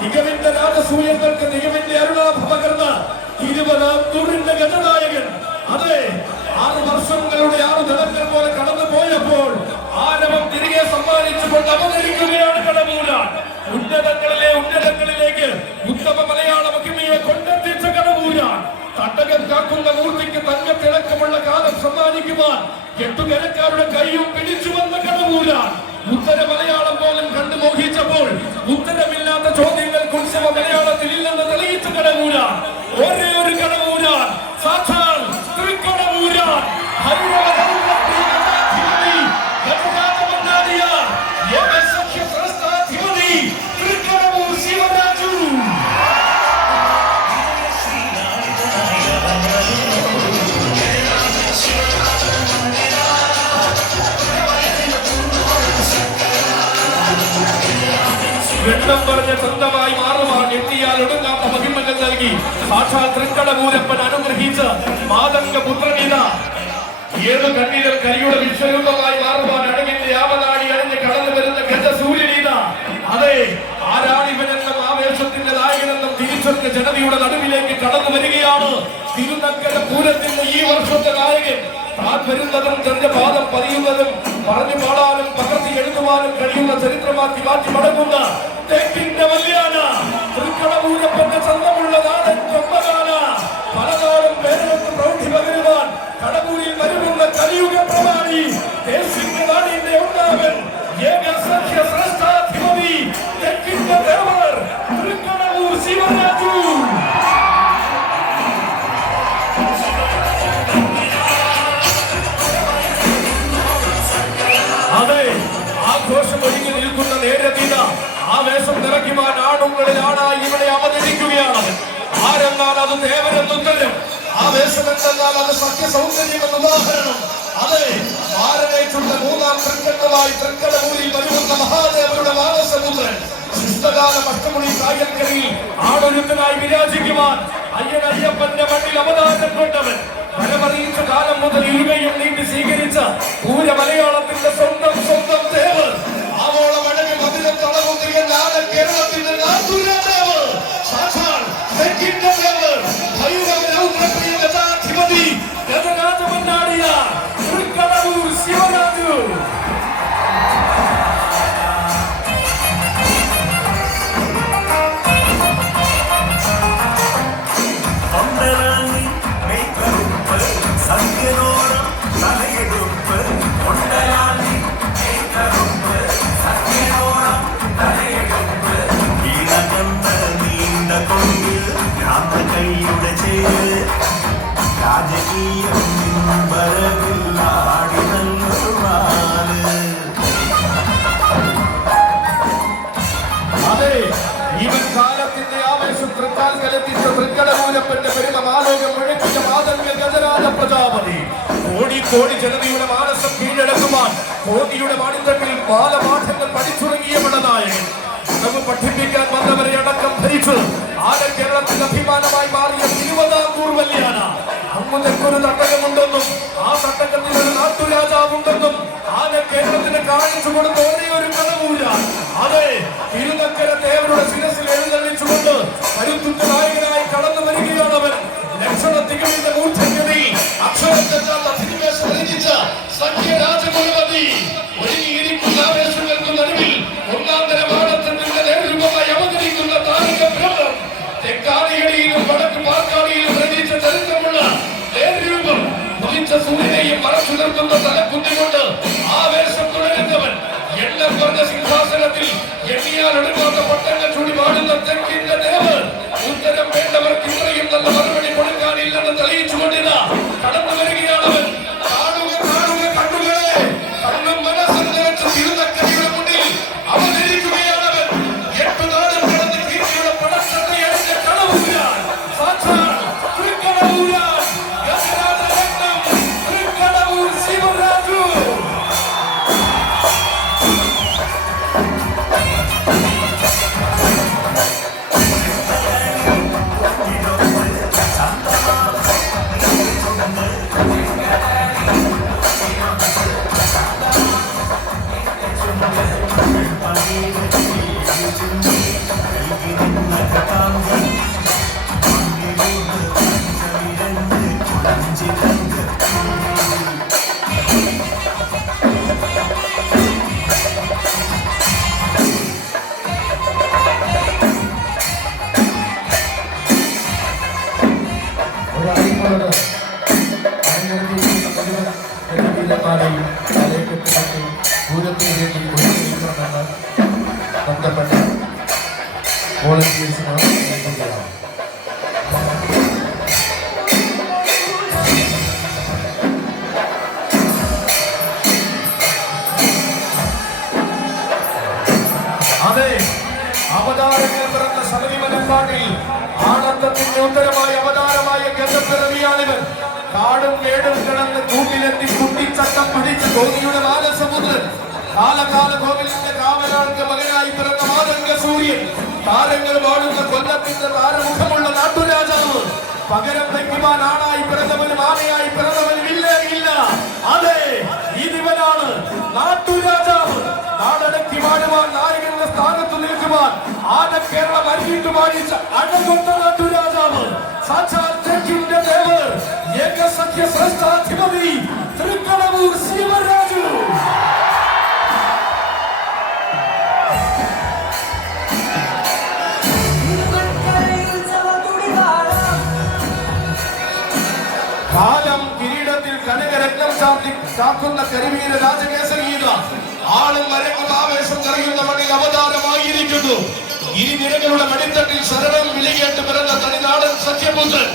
മികവിന്റെ രാജസൂയങ്ങൾക്ക് മികവിന്റെ അരുണാഭ പകർന്ന് 20-ാം നൂറിന്റെ ഗജനായകൻ. അതെ, 6 വർഷങ്ങളുടെ 6 ദിനങ്ങൾ പോലെ കടന്നു പോയപ്പോൾ ആരവം തിരികെ സമ്മാനിച്ചുകൊണ്ട് അവതരിക്കുകയാണ് കടവൂരാൻ. ഉന്നതങ്ങളിലേക്ക് ഉത്തമ മലയാള മഹിമയെ കൊണ്ടെത്തിച്ച കടവൂരാൻ. തട്ടകം കാക്കുന്ന മൂർത്തിക്ക് തങ്കത്തിളക്കമുള്ള കാലം സമ്മാനിക്കുവാൻ 8 കരക്കാരുടെ കൈയും പിടിച്ചു വന്ന കടവൂരാൻ. ഉത്തര മലയാളം പോലും കണ്ടു മോഹിച്ചപ്പോൾ ഉത്തരമില്ലാത്ത ചോദ്യങ്ങൾക്ക് ഉത്സവ മലയാളത്തിൽ ഇല്ലെന്ന് തെളിയിച്ച കടവൂരാൻ. ഒരേ ഒരു കടവൂരാൻ, സാക്ഷാൽ തൃക്കടവൂരാൻ. വെള്ളം പറഞ്ഞ സ്വന്തമായി മാറുവാൻ എത്തിയാൽ ഒടുങ്ങാത്ത മഹിമകൾ നൽകി സാക്ഷാൽ തൃക്കടവൂരപ്പൻ അനുഗ്രഹിച്ച് മാതംഗപുത്രനിത. 7 കണ്ണികൾ കരിയുടെ വിശ്വരൂപമായി മാറുവാൻ അടങ്ങിന്റെ ആവനാടി അണിഞ്ഞ് കടന്നു വരുന്ന ഗജസൂര്യനീത. അതെ, ആരാണിവനെന്നും ആവേശത്തിന്റെ നായകനെന്നും തിരിച്ചറിഞ്ഞ ജനതയുടെ നടുവിലേക്ക് കടന്നു വരികയാണ് തിരുനക്കര പൂരത്തിന്റെ ഈ വർഷത്തെ നായകൻ. താൻ വരുന്നതും തന്റെ പാദം പതിയുന്നതും പറഞ്ഞു പാടാനും പകർത്തി എഴുതുവാനും കഴിയുന്ന ചരിത്രമാക്കി മാറ്റി മടങ്ങുന്ന തെക്കിന്റെ വല്യാന തൃക്കടവൂരപ്പന്റെ ചന്തമുള്ള നാടൻ കൊമ്പനാന. പലനാളും പേരെടുത്ത് പ്രൗഢി പകരുവാൻ കടവൂരിൽ വരുന്ന കലിയുഗ പ്രമാണി ദേശിന്റെ നാടിന്റെ ഒന്നാമൻ ഏകസഖ്യ ശ്രേഷ്ഠാധിപതി തെക്കിന്റെ ദേവർ തൃക്കടവൂർ ശിവരാജു. അതെ, ആഘോഷം ഒരുങ്ങി നിൽക്കുന്ന നേരതീത ആവേശം നിറയ്ക്കുവാൻ ആണുങ്ങളിൽ ആണായി ഇവിടെ അവതരിക്കുകയാണ്. ആരെന്നാൽ അത് ദേവനെന്നുത്തരം, ആവേശമെന്നാൽ അത് സത്യസൗന്ദര്യമെന്ന് ഉദാഹരണം. അതെ, ആരനേറ്റുള്ള 3-ാം തൃക്കണ്ണമായി തൃക്കടവൂരിൽ വരുന്ന മഹാദേവരുടെ മാനസപുത്രൻ. ശിഷ്ടകാലം അഷ്ടമുടി കായൽക്കരയിൽ ആടൊരുത്തനായി വിരാജിക്കുവാൻ അയ്യപ്പന്റെ മണ്ണിൽ അവതാരം കൊണ്ടവൻ. വരമറിയിച്ച കാലം മുതൽ ഇരുകയും നീട്ടി സ്വീകരിച്ച പൂര മലയാളത്തിന്റെ സ്വന്തം ദേവർ. ആവോളം അഴകി മതിലും തളവുന്ന കേരളത്തിന്റെ നാട്ടുരാജാവ് സാക്ഷാൽ തെക്കിന്റെ ദേവർ ഭൈരവരൗദ്രപ്രിയ ഗജാധിപതി ഗജരാജമന്നാടിയ തൃക്കടവൂർ ശിവരാജു. അതെ, ഇവൻ കാലത്തിന്റെ ആവേശം തൃക്കാൽ കലത്തിച്ച തൃക്കടവൂരപ്പന്റെ പെരുമ മാലോകം മുഴക്കിയ മാതംഗ ഗജരാജ പ്രജാപതി. കോടി ജനതയുടെ മാനസം കീഴടക്കുവാൻ കോടിയുടെ മാണിത്തത്തിൽ ബാലപാഠങ്ങൾ പഠിച്ചുറങ്ങിയ പടനായകൻ. നമുക്ക് പഠിപ്പിക്കാൻ വന്നവരെ അടക്കം ഭരിച്ച് കേരളത്തിന്റെ അഭിമാനമായി മാറിയ 20-ാം നൂർ വല്യാന. അങ്ങുതെക്കൊരു തട്ടകമുണ്ടെന്നും ആ തട്ടകത്തിൽ ഒരു നാട്ടുരാജാവുണ്ടെന്നും കേരളത്തിന് കാണിച്ചു കൊടുത്ത ഒരേ ഒരു കടവൂരാൻ. അതെ, തിരുനക്കര ദേവരുടെ ശിരസിൽ എഴുന്നള്ളിച്ചുകൊണ്ട് കരുത്തുറ്റ നായകനായി കടന്നു വരികയാണവൻ. ലക്ഷണ തികവിന്റെ മൂർധന്യതയിൽ അക്ഷരത്തെറ്റാത്ത അഭിനിവേശം രചിച്ച സഖ്യരാജകുലപതി. ഒരുങ്ങിയിരിക്കുന്ന ആവേശങ്ങൾക്ക് നടുവിൽ 1-ാം തരമാണത്തിന്റെ നേതൃത്വമായി അവതരിക്കുന്ന താരക ബ്രഹ്മം. തെക്കാളിയടിയിലും വടക്ക് പാർക്കാളിയിലും രചിച്ച ചരിത്രമുള്ള നേതൃരൂപം. ഉദിച്ച സൂര്യനെയും മറച്ചു നിർത്തുന്ന തലക്കുത്തിക്കൊണ്ട് ആവേശം തുടരുന്നവൻ. എണ്ണം പറഞ്ഞ സിംഹാസനത്തിൽ എണ്ണിയാൽ ഒടുങ്ങാത്ത പട്ടങ്ങൾ ചൂടി പാടുന്ന തെക്കിന്റെ ദേവർ. ഉത്തരം വേണ്ടവർക്ക് ഇത്രയും നല്ല മറുപടി കൊടുക്കാനില്ലെന്ന് തെളിയിച്ചുകൊണ്ടിരുന്ന കടന്നു വരികയാണവൻ. കാണുക കണ്ണുകളെ, കണ്ണും മനസ്സും നിറച്ച തിരുനക്കരയുടെ മുന്നിൽ അവതരിക്കുകയാണവൻ. 8 നാടും കടന്ന് കീർത്തിയുടെ പടച്ചട്ടയടിച്ച കടവൂരാൻ സാക്ഷാൽ തൃക്കടവൂരാൻ ഗജരാജരത്നം തൃക്കടവൂർ ശിവരാജു. വീരന്മാരെയും തലയെക്കെട്ടുകയും പൂരത്തിന് വേണ്ടി ഒരുക്കണമെന്ന് ബന്ധപ്പെട്ട വോളണ്ടിയേഴ്സിനോട് നൽകുകയാണ്. അതെ, അവതാരങ്ങൾ പിറന്ന ശബരിമലപ്പാട്ടിൽ ആനന്ദത്തിന്റെ ഉത്തരമായ അവതാരമായ ഗജപിറവിയാണിവൻ. കാടും കേടും കിടന്ന് കൂട്ടിലെത്തി കുട്ടിച്ചട്ടം പിടിച്ച് ഗോപിയുടെ മാനസമുദ്രൻ, കാലകാല കോവിലിന്റെ കാവലാൾക്ക് മകനായി പിറന്ന മാതംഗ സൂര്യൻ, താരങ്ങൾ വാഴുന്ന കൊല്ലത്തിന്റെ താരമുഖമുള്ള നാട്ടുരാജാവ്, പകരം വയ്ക്കുവാൻ ആണായി പിറന്നവനും ആനയായി പിറന്നവനും ഇല്ലേ ഇല്ല. അതെ, ഇതിവനാണ് നാട്ടുരാജാവ്. നാടടക്കി വാഴുവാൻ നായകന്റെ സ്ഥാനത്ത് നിൽക്കുവാൻ ആന കേരളം അരിയിട്ടു വാഴിച്ച അഴകൊണ്ട നാട്ടുരാജാവ്, സാക്ഷാൽ തെക്കിന്റെ ദേവർ, ഏകസഖ്യ ശ്രേഷ്ഠാധിപതി തൃക്കടവൂർ ശിവരാജു. കാലം കിരീടത്തിൽ കനകരത്നം ചാക്കുന്ന കരിവീര രാജകേസരീത ആളും മരങ്ങളും ആവേശം നിറയുന്ന മണ്ണിൽ അവതാരമായിരിക്കുന്നു. ഇരുനിരകളുടെ മടിത്തട്ടിൽ ശരണം വിളികേട്ട് പിറന്ന തനിനാടൻ സഖ്യപുത്രൻ,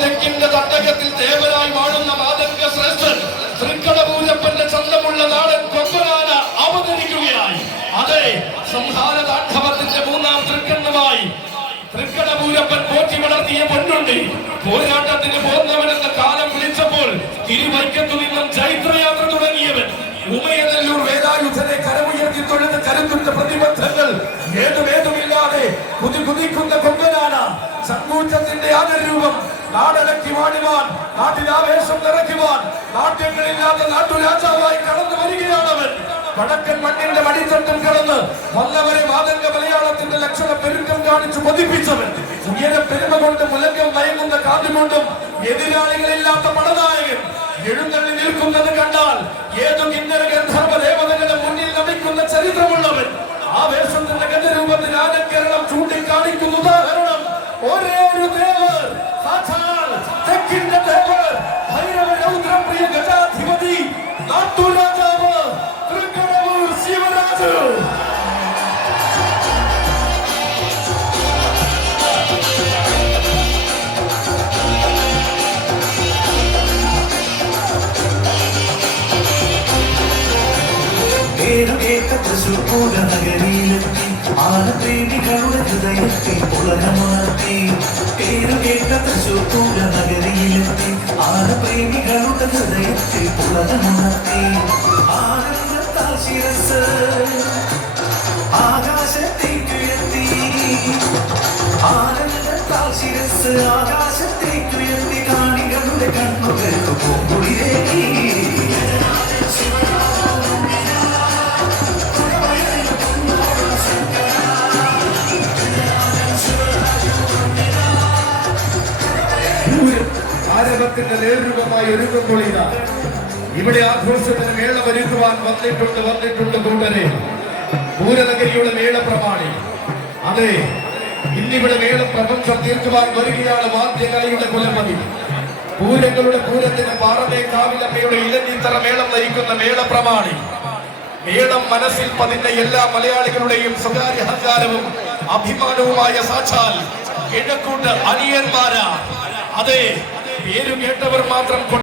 തെക്കിന്റെ തട്ടകത്തിൽ ദേവനായി വാഴുന്ന മാതംഗ ശ്രേഷ്ഠൻ, തൃക്കടവൂരപ്പന്റെ ചന്തമുള്ള നാടൻ കൊമ്പനാന അവതരിക്കുകയായി. അതെ, സംഹാര താണ്ഡവത്തിന്റെ മൂന്നാം തൃക്കണ്ണുമായി തൃക്കടവൂരപ്പൻ പോറ്റി വളർത്തിയ പൊന്നുണ്ടി പോരാട്ടത്തിന് പോന്നവനെന്ന കാലം വിളിച്ചപ്പോൾ തിരുവൈക്കത്തു നിന്നും ചൈത്രയാത്ര തുടങ്ങിയവൻ, ഉമയനല്ലൂർ വേലായുധനെ കരമുയർത്തി തൊഴുന്ന കരുത്തുറ്റ പ്രതിബദ്ധങ്ങൾ ഏതുമില്ലാതെ കുതിക്കുന്ന കൊമ്പനാന, സങ്കൂറ്റത്തിന്റെ ആദരൂപം, നാടടക്കി വാഴുവാൻ, നാട്ടിലാവേശം നിറയ്ക്കുവാൻ, നാട്യങ്ങളില്ലാത്ത നാട്ടുരാജാവായി കടന്നു വരികയാണവൻ. വടക്കൻ മണ്ണിന്റെ മടിത്തട്ടും കിടന്ന് വന്നവരെ മാതംഗ മലയാളത്തിന്റെ ലക്ഷണ പെരുക്കം കാണിച്ചു പതിപ്പിച്ചവൻ, ഉയര പെരുമ കൊണ്ടും മുലക്കം മയങ്ങുന്ന കാതുകൊണ്ടും എതിരാളികളില്ലാത്ത പടനായകൻ, എഴുന്നള്ളി നിൽക്കുന്നത് കണ്ടാൽ ഏതു കിന്നര ഗന്ധർവ ദേവതകളുടെ മുന്നിൽ നമിക്കുന്ന ചരിത്രമുള്ളവൻ. ആവേശത്തിന്റെ ഗജരൂപത്തിന് ആനക്കേരളം ചൂണ്ടിക്കാണിക്കുന്ന ഉദാഹരണം ഒരേ ഒരു ദേവർ, സാക്ഷാൽ തെക്കിന്റെ ദേവർ, ഭൈരവ രൗദ്രം പ്രിയ ഗജാധിപതി നാട്ടുരാജാവ് തൃക്കടവൂർ ശിവരാജു. നഗരിയിലെത്തി ആനപ്രേമികളുടെ ഹൃദയത്തിൽ പുളകമുണർത്തി. പേരുകേട്ട തൃശൂർ പൂര നഗരിയിലെത്തി ആനപ്രേമികളുടെ ഹൃദയത്തിൽ പുളകമുണർത്തി. ആനന്ദത്താൽ ശിരസ് ആകാശത്തേക്കുയർത്തി, ആനന്ദത്താൽ ശിരസ് ആകാശത്തേക്കുയർത്തി, കാണികളുടെ കണ്ണുകൾക്ക് പൂങ്കുളിരേകി. ആരവത്തിന്റെ നേതൃത്വമായി ഒരുങ്ങുമ്പോൾ ഇതാ ഇവിടെ ആഘോഷത്തിന് മേളമൊരുക്കുവാൻ വന്നിട്ടുണ്ട് കൂട്ടരെ. പൂരനഗരിയുടെ മേളപ്രമാണി. അതെ, ഇന്നിവിടെ മേളം പ്രപഞ്ചം തീർക്കുവാൻ വരികയാണ് വാദ്യകലയുടെ കുലപതി. പൂരങ്ങളുടെ പൂരത്തിന് പാറമേ കാവിലമ്മയുടെ ഇലഞ്ഞിത്തറ മേളം നയിക്കുന്ന മേളപ്രമാണി. മേളം മനസ്സിൽ പതിഞ്ഞ എല്ലാ മലയാളികളുടെയും സ്വകാര്യ അഹങ്കാരവും അഭിമാനവുമായ സാക്ഷാൽ കിഴക്കൂട്ട് അനിയന്മാരാ. അതെ, പേരു കേട്ടവർ മാത്രം